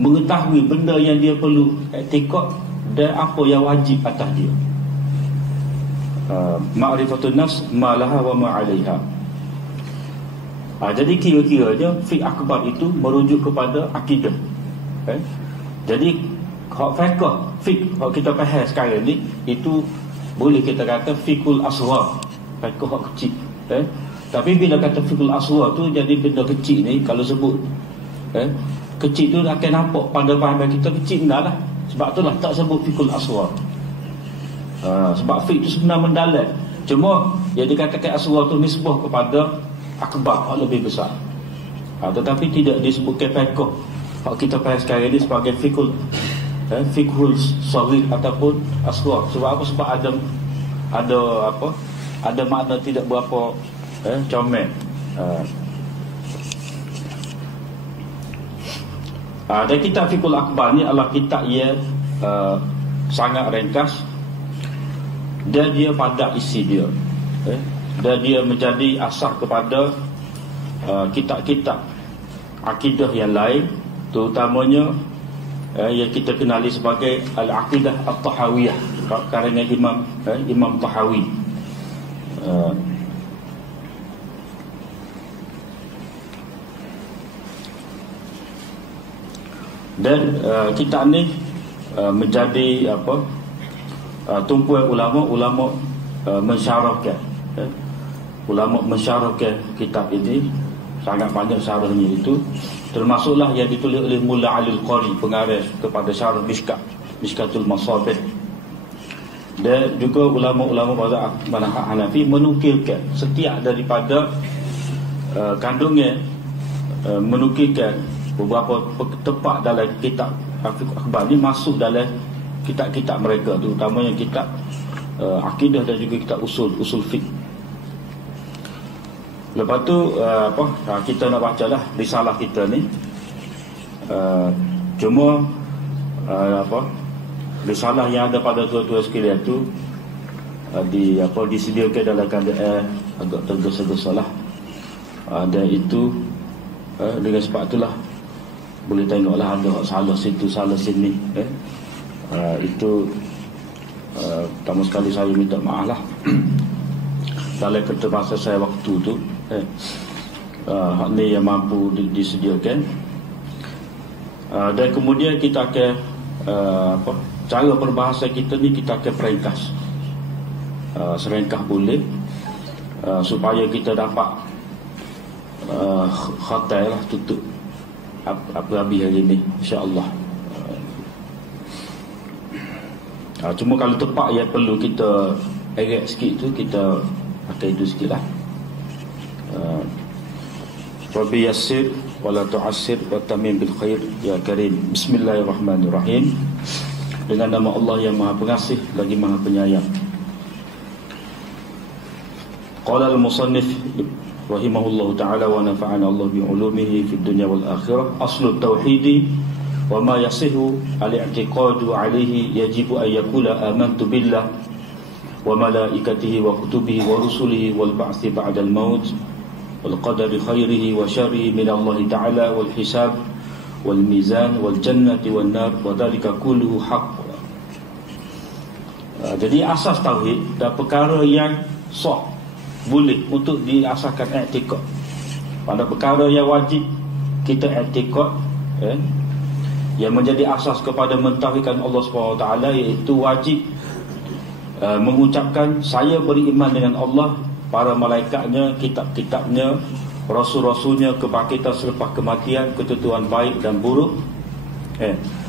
mengetahui benda yang dia perlu etikad dan apa yang wajib atas dia. Ma'rifatun nafs ma laha wa ma 'alaiha. Jadi kira-kiranya fiqh akbar itu merujuk kepada akidah. Jadi hak fiqh hak kita faham sekarang ni, itu boleh kita kata fiqhul asghar, fiqh hak kecil. Tapi bila kata fiqhul asghar tu, jadi benda kecil ni kalau sebut kecil tu akan nampak pada fahaman kita kecil enggak lah. Sebab itulah tak sebut fiqhul asghar. Sebab fiqh tu sebenarnya mendalam. Cuma yang dikatakan asghar tu nisbah kepada akbar, hak lebih besar. Tetapi tidak disebutkan fiqh hak kita faham sekarang ni sebagai fiqhul saghir ataupun asghar. Sebab apa? Sebab ada makna tidak berapa comel. Dan kitab fiqhul akbar ni adalah kitab yang sangat ringkas dan dia padat isi dia, dan dia menjadi asas kepada kitab-kitab akidah yang lain, terutamanya yang kita kenali sebagai Al-Aqidah At-Tahawiyah karangan Imam Tahawi. Dan kitab ni menjadi tumpuan ulama mensyarahkan. Ulama mensyarahkan kitab ini, sangat banyak syarahnya itu, termasuklah yang ditulis oleh Mulla Alil Qari, pengarah kepada syarah Mishkatul Masabih. Dan juga ulama-ulama mazhab Hanafi menukilkan setiap daripada kandungan, menukilkan beberapa tempat dalam kitab fiqh akbar ni masuk dalam kitab-kitab mereka, terutamanya kitab akidah dan juga kitab usul fiqh. Lepas tu kita nak bacalah risalah kita ni. Cuma risalah yang ada pada tuan-tuan sekalian tu disediakan dalam keadaan agak tergesa-gesa lah. Dan itu dengan sebab itulah boleh tengoklah ada salah situ salah sini. Itu pertama sekali saya minta maaf lah dalam keterbatasan saya waktu tu. Hak ni yang mampu disediakan. Dan kemudian kita akan cara perbahasan kita ni kita akan peringkas. Serengkah boleh, supaya kita dapat khatai lah, tutup apa habis hari ni, insya-Allah. Cuma kalau tepat yang perlu kita eret sikit tu, kita pakai itu sikit lah. Rabbi yassir wala tu'assir wa tamim bil khair ya karim. Bismillahirrahmanirrahim. Dengan nama Allah yang Maha Pengasih lagi Maha Penyayang. Qala al-musannif rahimahullahu ta'ala wa nafa'ana Allah bi 'ulumihi fid dunya wal akhirah. Aslu tauhid wa ma yasihu al-i'tiqadu 'alayhi yajibu an yaqula amantu billah wa malaikatihi wa kutubihi wa rusulihi wal ba'thi ba'da al-maut wal qadari khairihi wa syarrihi min Allah ta'ala wal hisab wal mizan wal jannati wan nar wa dhalika kulluhu haqq. Jadi asas tauhid dan perkara yang sah boleh untuk diasaskan i'tikad. Pada perkara yang wajib kita i'tikad, yang menjadi asas kepada mentauhidkan Allah SWT, iaitu wajib mengucapkan saya beriman dengan Allah, para malaikatnya, kitab-kitabnya, rasul-rasulnya, kebangkitan selepas kematian, ketentuan baik dan buruk.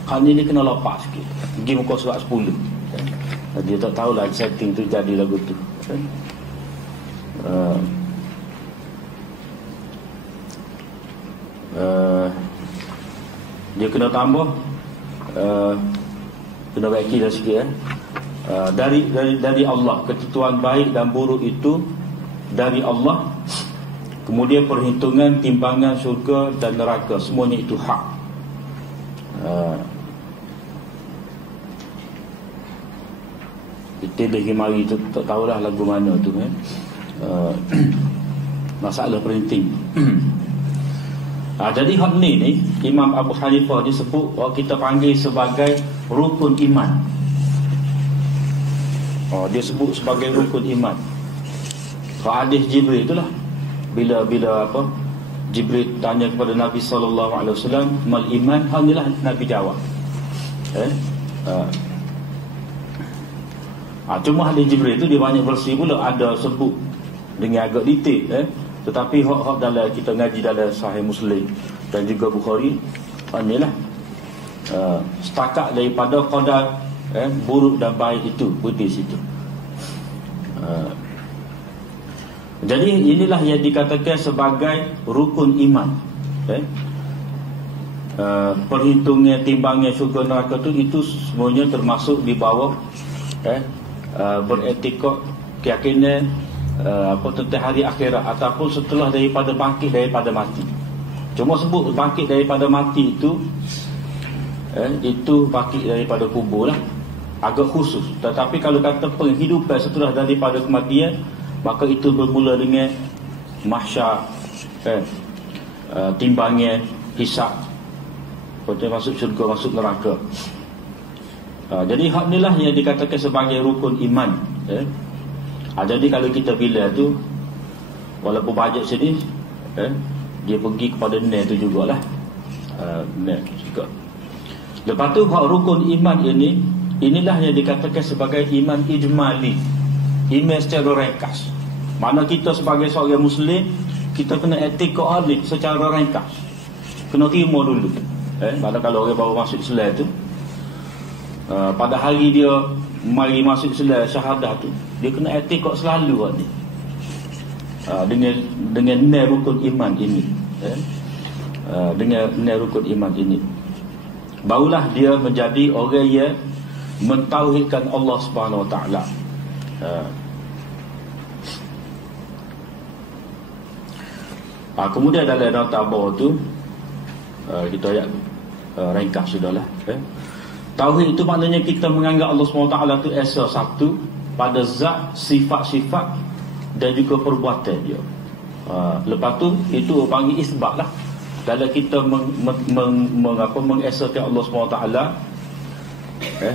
Hal ini kena lepas sikit. Pergi muka surat 10. Dia tak tahulah setting tu jadi lagu tu. Dia kena tambah, kena baiki dah sikit. Dari Allah, ketentuan baik dan buruk itu dari Allah. Kemudian perhitungan timbangan syurga dan neraka, semuanya itu hak. Kita lagi mari tu tak tahulah lagu mana tu masalah perinting. Jadi hak ni Imam Abu Hanifah disebut, kita panggil sebagai rukun iman. Dia sebut sebagai rukun iman. Hadis Jibril itulah, bila Jibril tanya kepada Nabi SAW, mal iman, alhamdulillah Nabi jawab. Cuma hadis Jibril itu dia banyak versi pula, ada sebut dengan agak detail, tetapi hak dalam kita ngaji dalam Sahih Muslim dan juga Bukhari, inilah setakat daripada qadar buruk dan baik itu berdi situ. Jadi inilah yang dikatakan sebagai rukun iman. Perhitungan timbangnya syurga neraka itu semuanya termasuk di bawah beretikad keyakinan tentang hari akhirat ataupun setelah daripada bangkit daripada mati. Cuma sebut bangkit daripada mati itu bangkit daripada kubur lah, agak khusus. Tetapi kalau kata penghidupan setelah daripada kematian, maka itu bermula dengan mahsyar, timbangan, hisab, masuk syurga, masuk neraka. Jadi hak inilah yang dikatakan sebagai rukun iman. Jadi kalau kita bila tu, walaupun bajet sini, dia pergi kepada ner tu jugalah, ner juga. Lepas tu hak rukun iman inilah yang dikatakan sebagai iman ijmali, iman secara ringkas. Mana kita sebagai seorang Muslim, kita kena i'tikad ni secara ringkas, kena terima dulu. Mana kalau orang baru masuk Islam tu, pada hari dia mari masuk Islam syahadah tu, dia kena i'tikad selalu ni, dengan nilai rukun iman ini, dengan nilai rukun iman ini, barulah dia menjadi orang yang mentauhidkan Allah Subhanahu Wa Taala. Kemudian dalam nota bawah tu kita ayat ringkas sudahlah. Tauhid itu maknanya kita menganggap Allah SWT itu esa satu pada zat, sifat-sifat dan juga perbuatan dia. Lepas tu itu panggil isbat lah. Dalam kita mengesakan Allah SWT,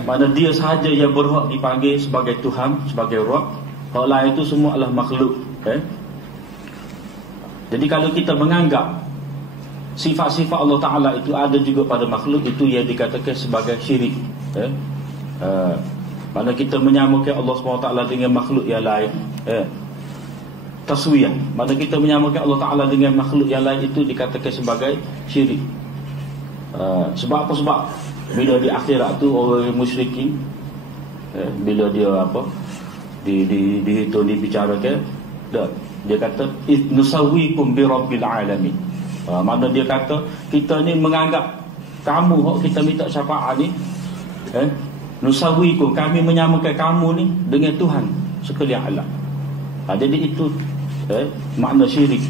mana dia sahaja yang berhak dipanggil sebagai Tuhan, sebagai Rabb. Hak lain itu semua adalah makhluk. Jadi kalau kita menganggap sifat-sifat Allah Ta'ala itu ada juga pada makhluk, itu yang dikatakan sebagai syirik. Mana kita menyamakan Allah SWT dengan makhluk yang lain, taswiyah, mana kita menyamakan Allah Ta'ala dengan makhluk yang lain, itu dikatakan sebagai syirik. Sebab apa? Sebab bila di akhirat tu orang musyrikin, bila dia dihitung, dibicarakan, dia kata nusawwikum bi rabbil alamin. Mana dia kata kita ni menganggap kamu kita minta syafaat ni, nusawwikum, kami menyamakan kamu ni dengan Tuhan sekalian alam. Jadi itu makna syirik,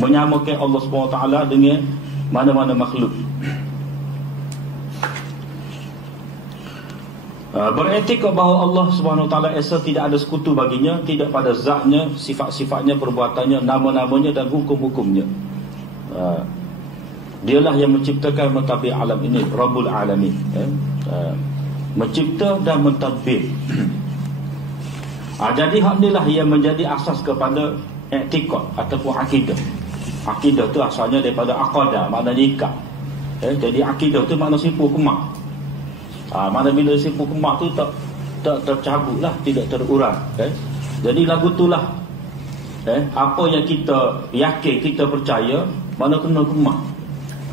menyamakan Allah SWT dengan mana-mana makhluk. Beriktikad bahawa Allah SWT Esa tidak ada sekutu baginya, tidak pada zatnya, sifat-sifatnya, perbuatannya, nama-namanya dan hukum-hukumnya. Dialah yang menciptakan, mentadbir alam ini, Rabbul Alamin, mencipta dan mentadbir. Jadi hak inilah yang menjadi asas kepada i'tikad ataupun akidah. Akidah tu asalnya daripada aqadah, maknanya ikat. Jadi akidah tu makna simpul kemak. Mana bila simpul kemak tu tak tercabut lah, tidak terurang. Jadi lagu itulah apa yang kita yakin, kita percaya, mana kena kemak,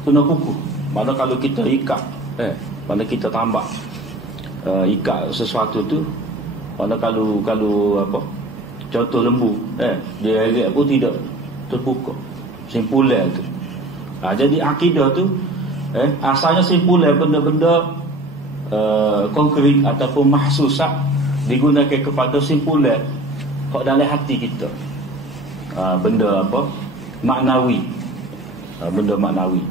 kena kukuh. Mana kalau kita ikat, mana kita tambah ikat sesuatu tu, mana kalau apa, contoh lembu, dia agak pun tidak terbuka, simpulan tu. Jadi akidah tu asalnya simpulan, benda-benda konkret ataupun mahsusat, digunakan kepada simpulan kok dalam hati kita, benda apa, maknawi, benda maknawi.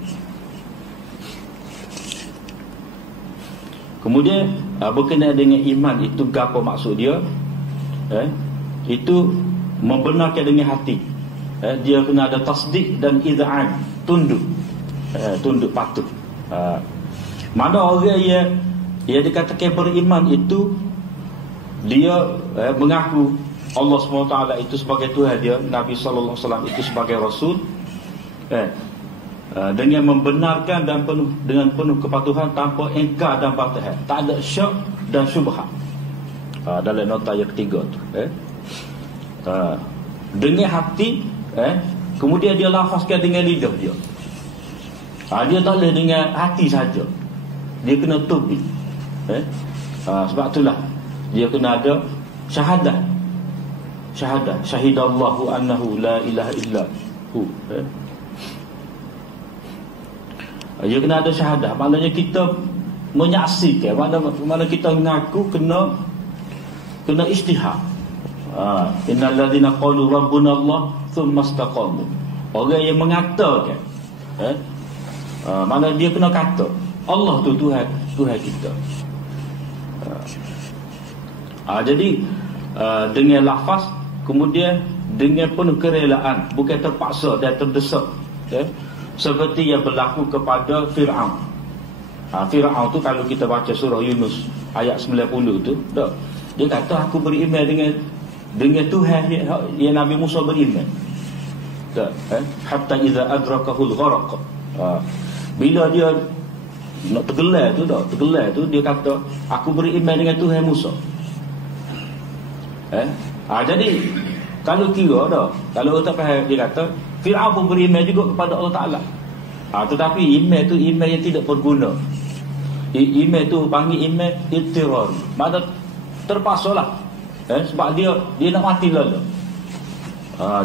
Kemudian berkenaan dengan iman itu, apa maksud dia? Itu membenarkan dengan hati. Dia kena ada tasdik dan iz'an, tunduk, tunduk patuh. Mana orang yang dikatakan beriman itu, dia mengaku Allah SWT itu sebagai Tuhan dia, Nabi SAW itu sebagai Rasul, dengan membenarkan dan dengan penuh kepatuhan, tanpa ingkar dan batahan, tak ada syak dan syubhat. Dalam nota yang ketiga tu, dengan hati, kemudian dia lafazkan dengan lidah dia. Dia tak boleh dengan hati saja, dia kena tubik. Sebab itulah dia kena ada syahadah, syahidallahu annahu la ilaha illa hu. Dia kena ada syahadah, maknanya kita menyaksikan, mana kita mengaku, kena ijtihad. Innal ladzina qalu rabbuna Allah thumma istaqamu. Orang yang mengatakan, mana dia kena kata Allah tu Tuhan kita. Jadi dengan lafaz, kemudian dengan penuh kerelaan, bukan terpaksa dan terdesak, seperti yang berlaku kepada Fir'aun. Fir'aun tu kalau kita baca surah Yunus ayat 90 tu, dia kata aku beriman dengan Tuhan yang Nabi Musa beriman. Hatta iza adrakahul gharaq. Bila dia nak tergelar tu, dia kata aku beriman dengan Tuhan Musa. Jadi kalau kira kalau tak faham, dia kata Fir'aun pun beriman juga kepada Allah Ta'ala. Tetapi iman tu iman yang tidak berguna. Iman tu panggil iman ittirar, makna terpaksa lah. Sebab dia nak mati lala.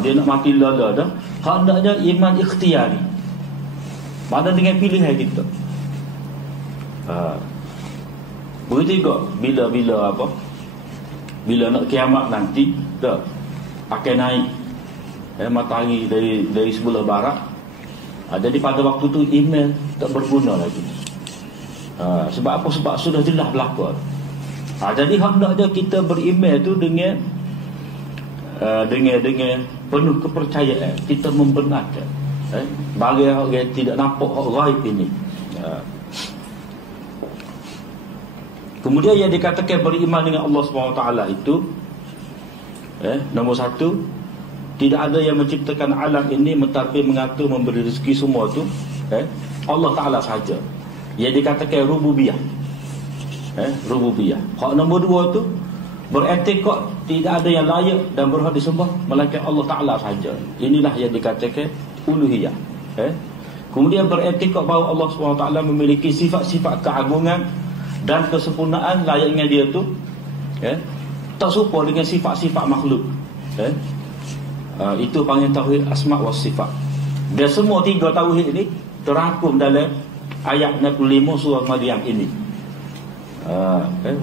Dia nak mati lala dah. Hendaknya iman ikhtiari, makna dengan pilihan kita. Begitu juga bila apa, bila nak kiamat nanti, akan naik matahari dari sebelah barat. Jadi pada waktu tu iman tak berguna lagi. Sebab apa? Sebab sudah jelas berlaku. Jadi hendaknya kita beriman tu dengan penuh kepercayaan, kita membenarkan bagi orang tidak nampak ghaib ini. Kemudian yang dikatakan beriman dengan Allah SWT itu, nombor satu, tidak ada yang menciptakan alam ini, mentadbir, mengatur, memberi rezeki, semua tu Allah Ta'ala sahaja. Yang dikatakan rububiyah, Rububiyah. Hak nombor 2 tu beriktikad tidak ada yang layak dan berhak disembah melainkan Allah Ta'ala sahaja. Inilah yang dikatakan uluhiyah. Kemudian beriktikad bahawa Allah SWT memiliki sifat-sifat keagungan dan kesempurnaan layaknya dia tu tak serupa dengan sifat-sifat makhluk. Itu panggil tauhid asma' wa sifat. Dan semua 3 tauhid ini terangkum dalam ayat 65 surah Maryam ini.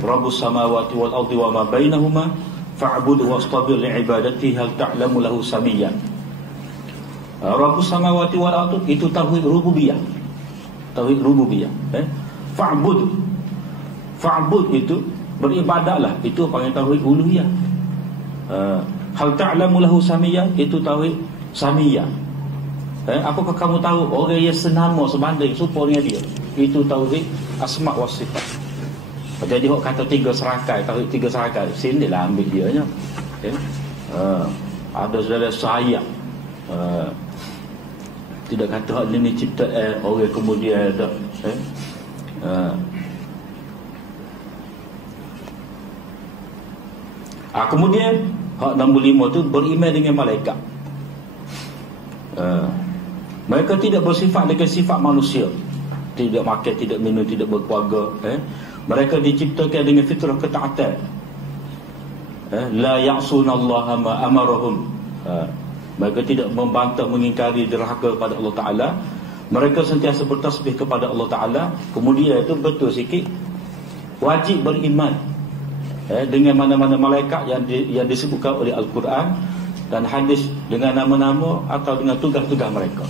Rabbus samawati wal ardi wa ma bainahuma fa'budhu wastabir li'ibadatihi hal ta'lamu lahu samiyyan. Rabbus samawati wal ardi itu tauhid rububiyah. Tauhid rububiyah. Fa'bud itu beribadahlah, itu panggil tauhid uluhiyah. Hal ta'lamu lahu samiyyan itu tauhid samiyah. Apakah kamu tahu orang yang senama sebanding serupa dengan dia? Itu tauhid asma' wa sifat. Jadi hok kata 3 serakai, tauhid 3 serakai, sinilah ambil dia nya. Ada saudara sayang. Tidak kata hak ni cipta orang kemudian ada. Kemudian hak nombor 5 tu beriman dengan malaikat. Mereka tidak bersifat dengan sifat manusia. Tidak makan, tidak minum, tidak berkeluarga. Mereka diciptakan dengan fitrah ketaatan. La ya'sunallaha ma amarahum. Mereka tidak membantah, mengingkari, derhaka kepada Allah Ta'ala. Mereka sentiasa bertasbih kepada Allah Ta'ala. Kemudian itu betul sikit, wajib beriman dengan mana-mana malaikat yang disebutkan oleh Al-Quran dan hadis dengan nama-nama atau dengan tugas-tugas mereka.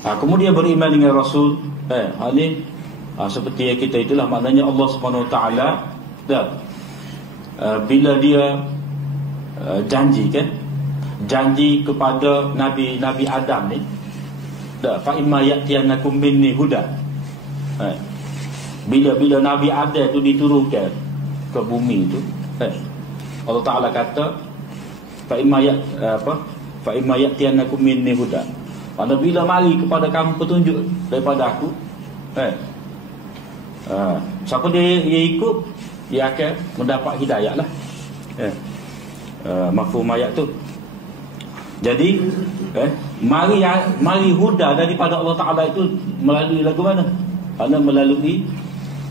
Kemudian beriman dengan Rasul. Hal ini seperti yang kita itulah maknanya Allah SWT bila dia janji janji kepada Nabi Adam ni, fa imma ya'tiyannakum minni huda. Bila Nabi Adam tu diturunkan ke bumi tu, Allah Ta'ala kata fa imma ya'tiyannakum minni huda. Pada bila mari kepada kamu petunjuk daripada aku, siapa dia ikut, dia akan mendapat hidayah lah. Mafhum ayat tu. Jadi mari huda daripada Allah Ta'ala itu melalui lagu mana? Kerana melalui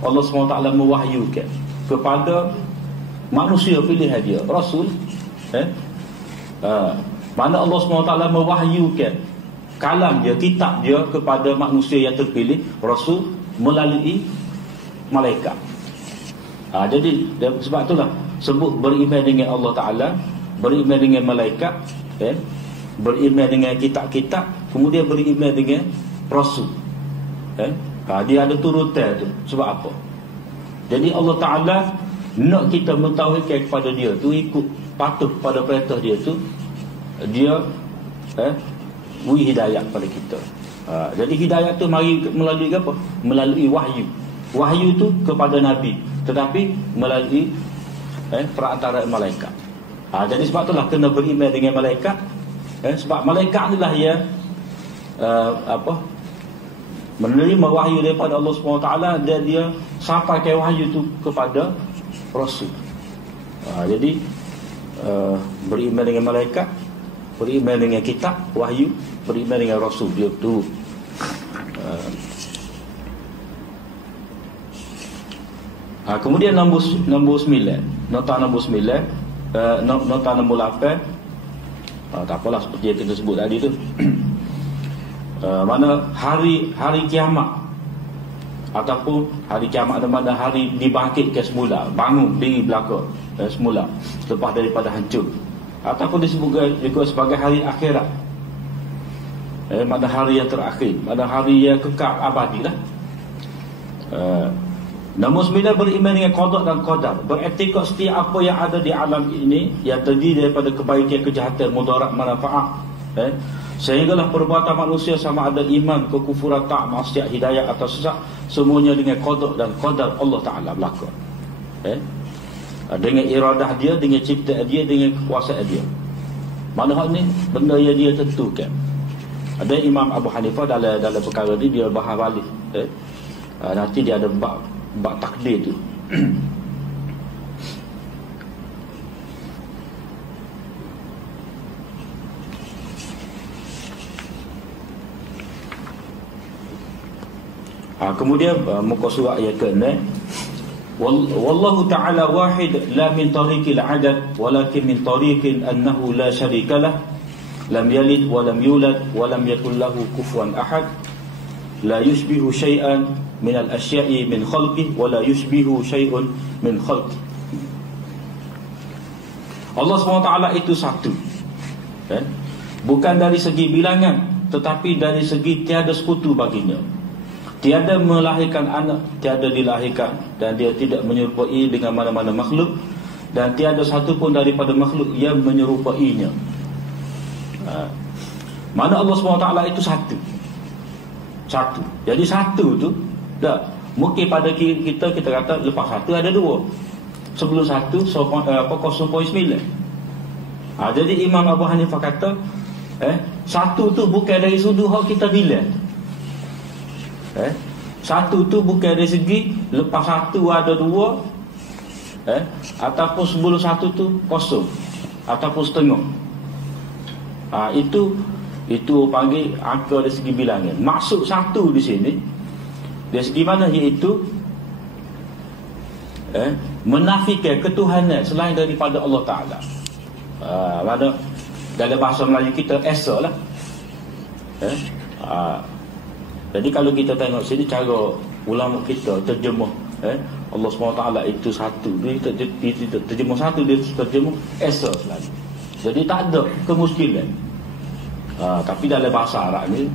Allah SWT mewahyukan kepada manusia pilihan dia, Rasul. Mana Allah SWT mewahyukan kalam dia, kitab dia kepada manusia yang terpilih, Rasul, melalui malaikat. Jadi sebab itulah sebut beriman dengan Allah Ta'ala, beriman dengan malaikat, beriman dengan kitab-kitab, kemudian beriman dengan Rasul. Dia ada turutan tu. Sebab apa? Jadi Allah Ta'ala nak kita mentauhidkan kepada dia tu, ikut patuh pada perintah dia tu, dia beri hidayah kepada kita. Jadi hidayah tu mari melalui apa? Melalui wahyu. Wahyu tu kepada Nabi, tetapi melalui perantara malaikat. Jadi sebab itulah kena beriman dengan malaikat. Sebab malaikat inilah yang menerima wahyu daripada Allah SWT, dan dia sampaikan wahyu tu kepada Rasul. Jadi beriman dengan malaikat, beriman dengan kitab, wahyu, beriman dengan Rasul, dia tu. Kemudian nombor 9, nota nombor 9, nota nombor 8. Tak apalah, seperti yang kita sebut tadi tu. Mana hari kiamat, ataupun hari kiamat dan mana hari dibangkitkan semula, bangun diri belaka semula lepas daripada hancur, ataupun disebut juga sebagai hari akhirat, mana hari yang terakhir, mana hari yang kekal abadi lah. Nombor 9, beriman dengan qada dan qadar, beriktikad setiap apa yang ada di alam ini yang terdiri daripada kebaikan, kejahatan, mudarat, manfaat, sehinggalah perbuatan manusia sama ada iman, kekufuran, tak, maksiat, hidayah atau sesat, semuanya dengan qada dan qadar Allah Ta'ala berlaku. Dengan iradah dia, dengan ciptaan dia, dengan kekuasaan dia. Mana hal ni benda yang dia tentukan. Ada Imam Abu Hanifah dalam perkara ni dia bahas balik. Nanti dia ada bab takdir tu. Kemudian muka surat ayat ke-6, wallahu ta'ala wahid la min tariqil adad walakin min tariqin annahu la syarika lah, lam yalid wa lam yulad wa lam yakul lahu kufuwan ahad, la yushbihu syai'an min al-asya'i min khalqih wa la yushbihu syai'un min khalqih. Allah SWT itu satu, bukan dari segi bilangan, tetapi dari segi tiada sekutu baginya. Tiada melahirkan anak, tiada dilahirkan, dan dia tidak menyerupai dengan mana-mana makhluk, dan tiada satu pun daripada makhluk yang menyerupainya. Mana Allah SWT itu satu. Jadi satu tu dah. Mungkin pada kita kata lepas satu ada dua, sebelum satu 0.9. Jadi Imam Abu Hanifah kata satu tu bukan dari sudut hak kita bilang. Satu tu bukan dari segi lepas satu ada dua, ataupun sebelum satu tu kosong, ataupun setengah. Itu panggil angka dari segi bilangan. Maksud satu di sini dari segi mana, iaitu menafikan ketuhanan selain daripada Allah Ta'ala. Mana dalam bahasa Melayu kita esa lah. Jadi kalau kita tengok sini cara ulama kita terjemah Allah SWT itu satu, dia terjemah satu, dia terjemah esa selalu. Jadi tak ada kemuskilan. Tapi dalam bahasa Arab ni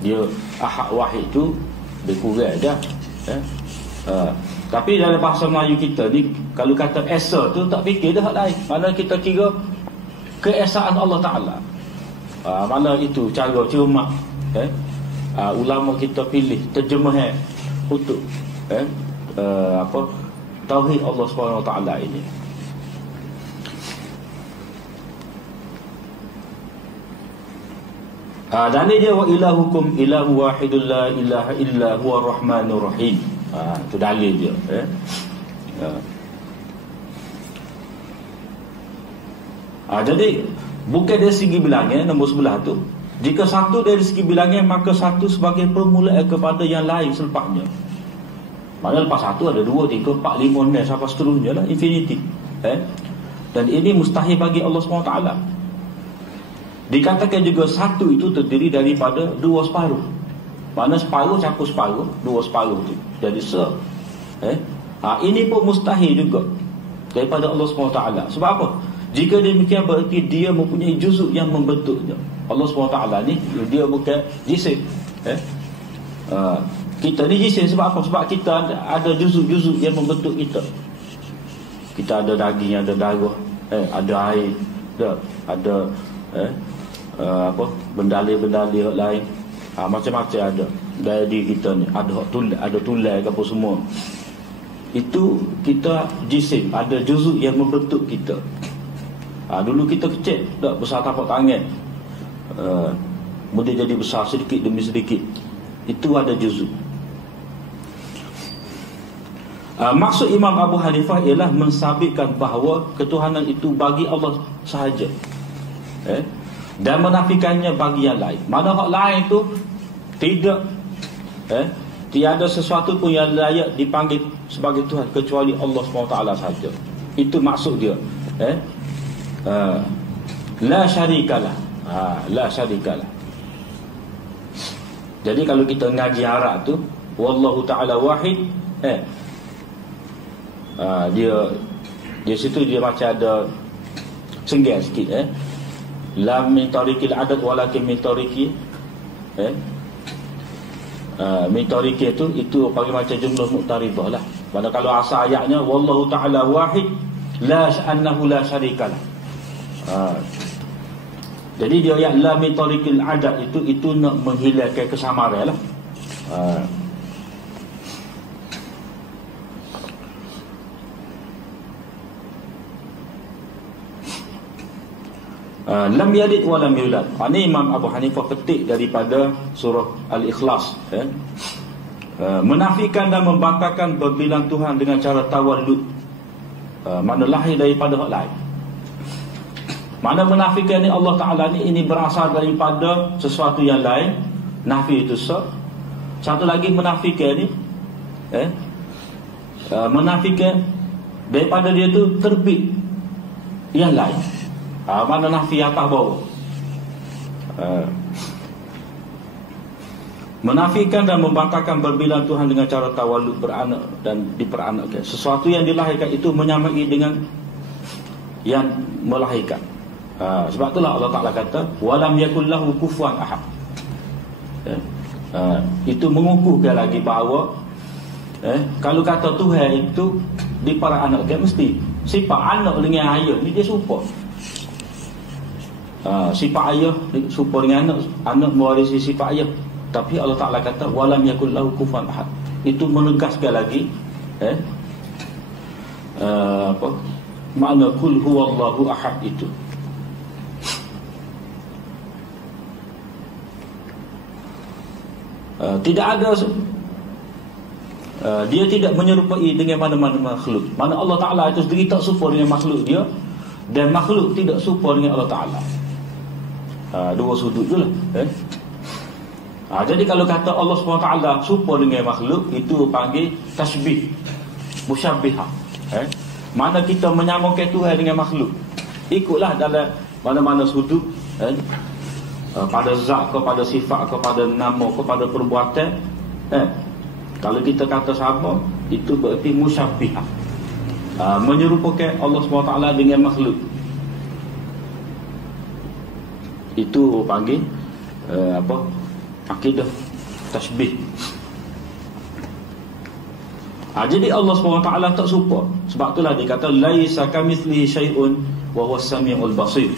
dia ahad wahid tu dia kurang dah. Tapi dalam bahasa Melayu kita ni kalau kata esa tu tak fikir dah hak lain. Mana kita kira keesaan Allah Ta'ala. Mana itu cara cermat ulama kita pilih terjemahan untuk tauhid Allah Subhanahu Wa Taala ini. Dan dia wa ilahukum ilahu wahidul la ilaha illa huwa rahmanur rahim. Itu dalil dia. Jadi bukan dari segi bilangan nombor sebelah tu. Jika satu dari segi bilangan, maka satu sebagai permulaan kepada yang lain selepasnya. Maksudnya lepas satu ada 2, 3, 4, 5, 6 sampai seterusnya lah, infinity. Dan ini mustahil bagi Allah SWT. Dikatakan juga satu itu terdiri daripada 2 separuh. Mana separuh campur separuh, 2 separuh tu jadi ini pun mustahil juga daripada Allah SWT. Sebab apa? Jika demikian berarti dia mempunyai juzuk yang membentuknya. Allah SWT ni dia bukan jisim. Kita ni jisim sebab apa? Sebab kita ada juzuk-juzuk yang membentuk kita. Kita ada daging, ada darah, ada air, ada benda-benda lain, macam-macam ada dari diri kita ni. Ada tulai ke apa semua. Itu kita jisim, ada juzuk yang membentuk kita. Dulu kita kecil, tak besar tapak tangan, kemudian jadi besar sedikit demi sedikit. Itu ada juzuk. Maksud Imam Abu Hanifah ialah mensabitkan bahawa ketuhanan itu bagi Allah sahaja, dan menafikannya bagi yang lain. Mana hak lain itu tidak, tiada sesuatu pun yang layak dipanggil sebagai Tuhan kecuali Allah SWT sahaja. Itu maksud dia. La syarikalah. La syarikalah. Jadi kalau kita ngaji Arab tu, wallahu ta'ala wahid, dia situ dia macam ada senggan sikit, la min tariqil adad walakin min tariqi, min tariqi itu bagi macam jumlah muqtaribah lah. Pada kalau asal ayatnya wallahu ta'ala wahid la annahu la syarikalah. Jadi dia ayat la min tariqil adad itu nak menghilangkan kesamaran lah. lam yalid wa lam yulad. Ini Imam Abu Hanifah petik daripada surah Al-Ikhlas, menafikan dan membangkakan berbilang Tuhan dengan cara tawallud, mana lahir daripada hak lain. Mana menafikan ni Allah Ta'ala ni ini berasal daripada sesuatu yang lain. Nafi itu satu lagi menafikan ni menafikan daripada dia tu terbit yang lain. Mana nafi atas bawah. Menafikan dan membangkakan berbilang Tuhan dengan cara tawallud, beranak dan diperanakkan. Sesuatu yang dilahirkan itu menyamai dengan yang melahirkan. Sebab itulah Allah Ta'ala kata walam yakul lahu kufuwan ahad. Itu mengukuhkan lagi bahawa kalau kata Tuhan itu diperanakkan, mesti sifat anak dengan ayah ni dia serupa. Sifat ayah serupa dengan anak mewarisi sifat ayah. Tapi Allah Ta'ala kata walam yakul lahu kufuwan ahad. Itu menegaskan lagi makna kul huwallahu ahad itu. Tidak ada dia tidak menyerupai dengan mana-mana makhluk. Mana Allah Ta'ala itu sendiri tak serupa dengan makhluk dia, dan makhluk tidak serupa dengan Allah Ta'ala. Dua sudut tu lah. Jadi kalau kata Allah SWT serupa dengan makhluk, itu panggil tasbih, musyabbihah. Mana kita menyamakan Tuhan dengan makhluk, ikutlah dalam mana-mana sudut, pada zat, kepada sifat, kepada nama, kepada perbuatan. Kalau kita kata sama, itu berarti musyabbihah, menyerupakan Allah SWT dengan makhluk. Itu panggil akidah tasbih. Jadi Allah SWT tak serupa. Sebab itulah dia kata laisa kamitslihi syai'un wa huwas samiul basir.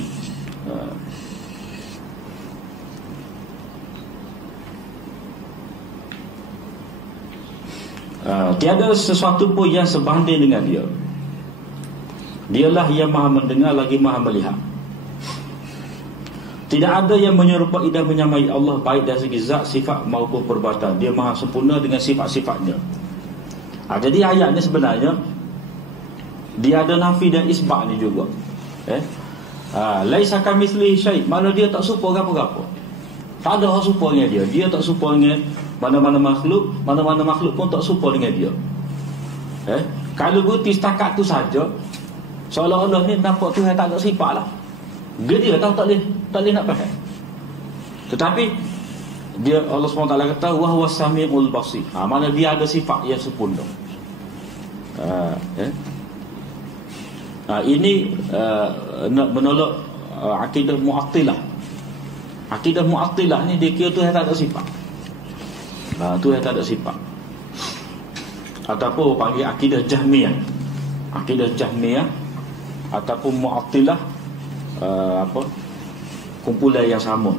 Tiada sesuatu pun yang sebanding dengan dia. Dialah yang maha mendengar lagi maha melihat. Tidak ada yang menyerupai dan menyamai Allah, baik dari segi zat, sifat maupun perbuatan. Dia maha sempurna dengan sifat-sifatnya. Jadi ayat ni sebenarnya dia ada nafi dan isbat ni juga. Laisa kamitslihi syai', mana dia tak serupa apa-apa. Tak ada orang serupa dengan dia. Dia tak serupa dengan mana-mana makhluk, mana-mana makhluk pun tak serupa dengan dia. Kalau berhenti setakat tu saja, seolah-olah ni nampak Tuhan tak ada sifat lah. Dia tahu tak boleh nak faham. Tetapi dia Allah SWT kata wa huwas samiul basir. Mana dia ada sifat yang sempurna. Ini nak menolak akidah Mu'attilah. Akidah Mu'attilah ni dia kira Tuhan tak ada sifat. Tuhan tak ada sifat. Ataupun panggil akidah Jahmiyah. Akidah Jahmiyah ataupun Mu'attilah, kumpulan yang sama.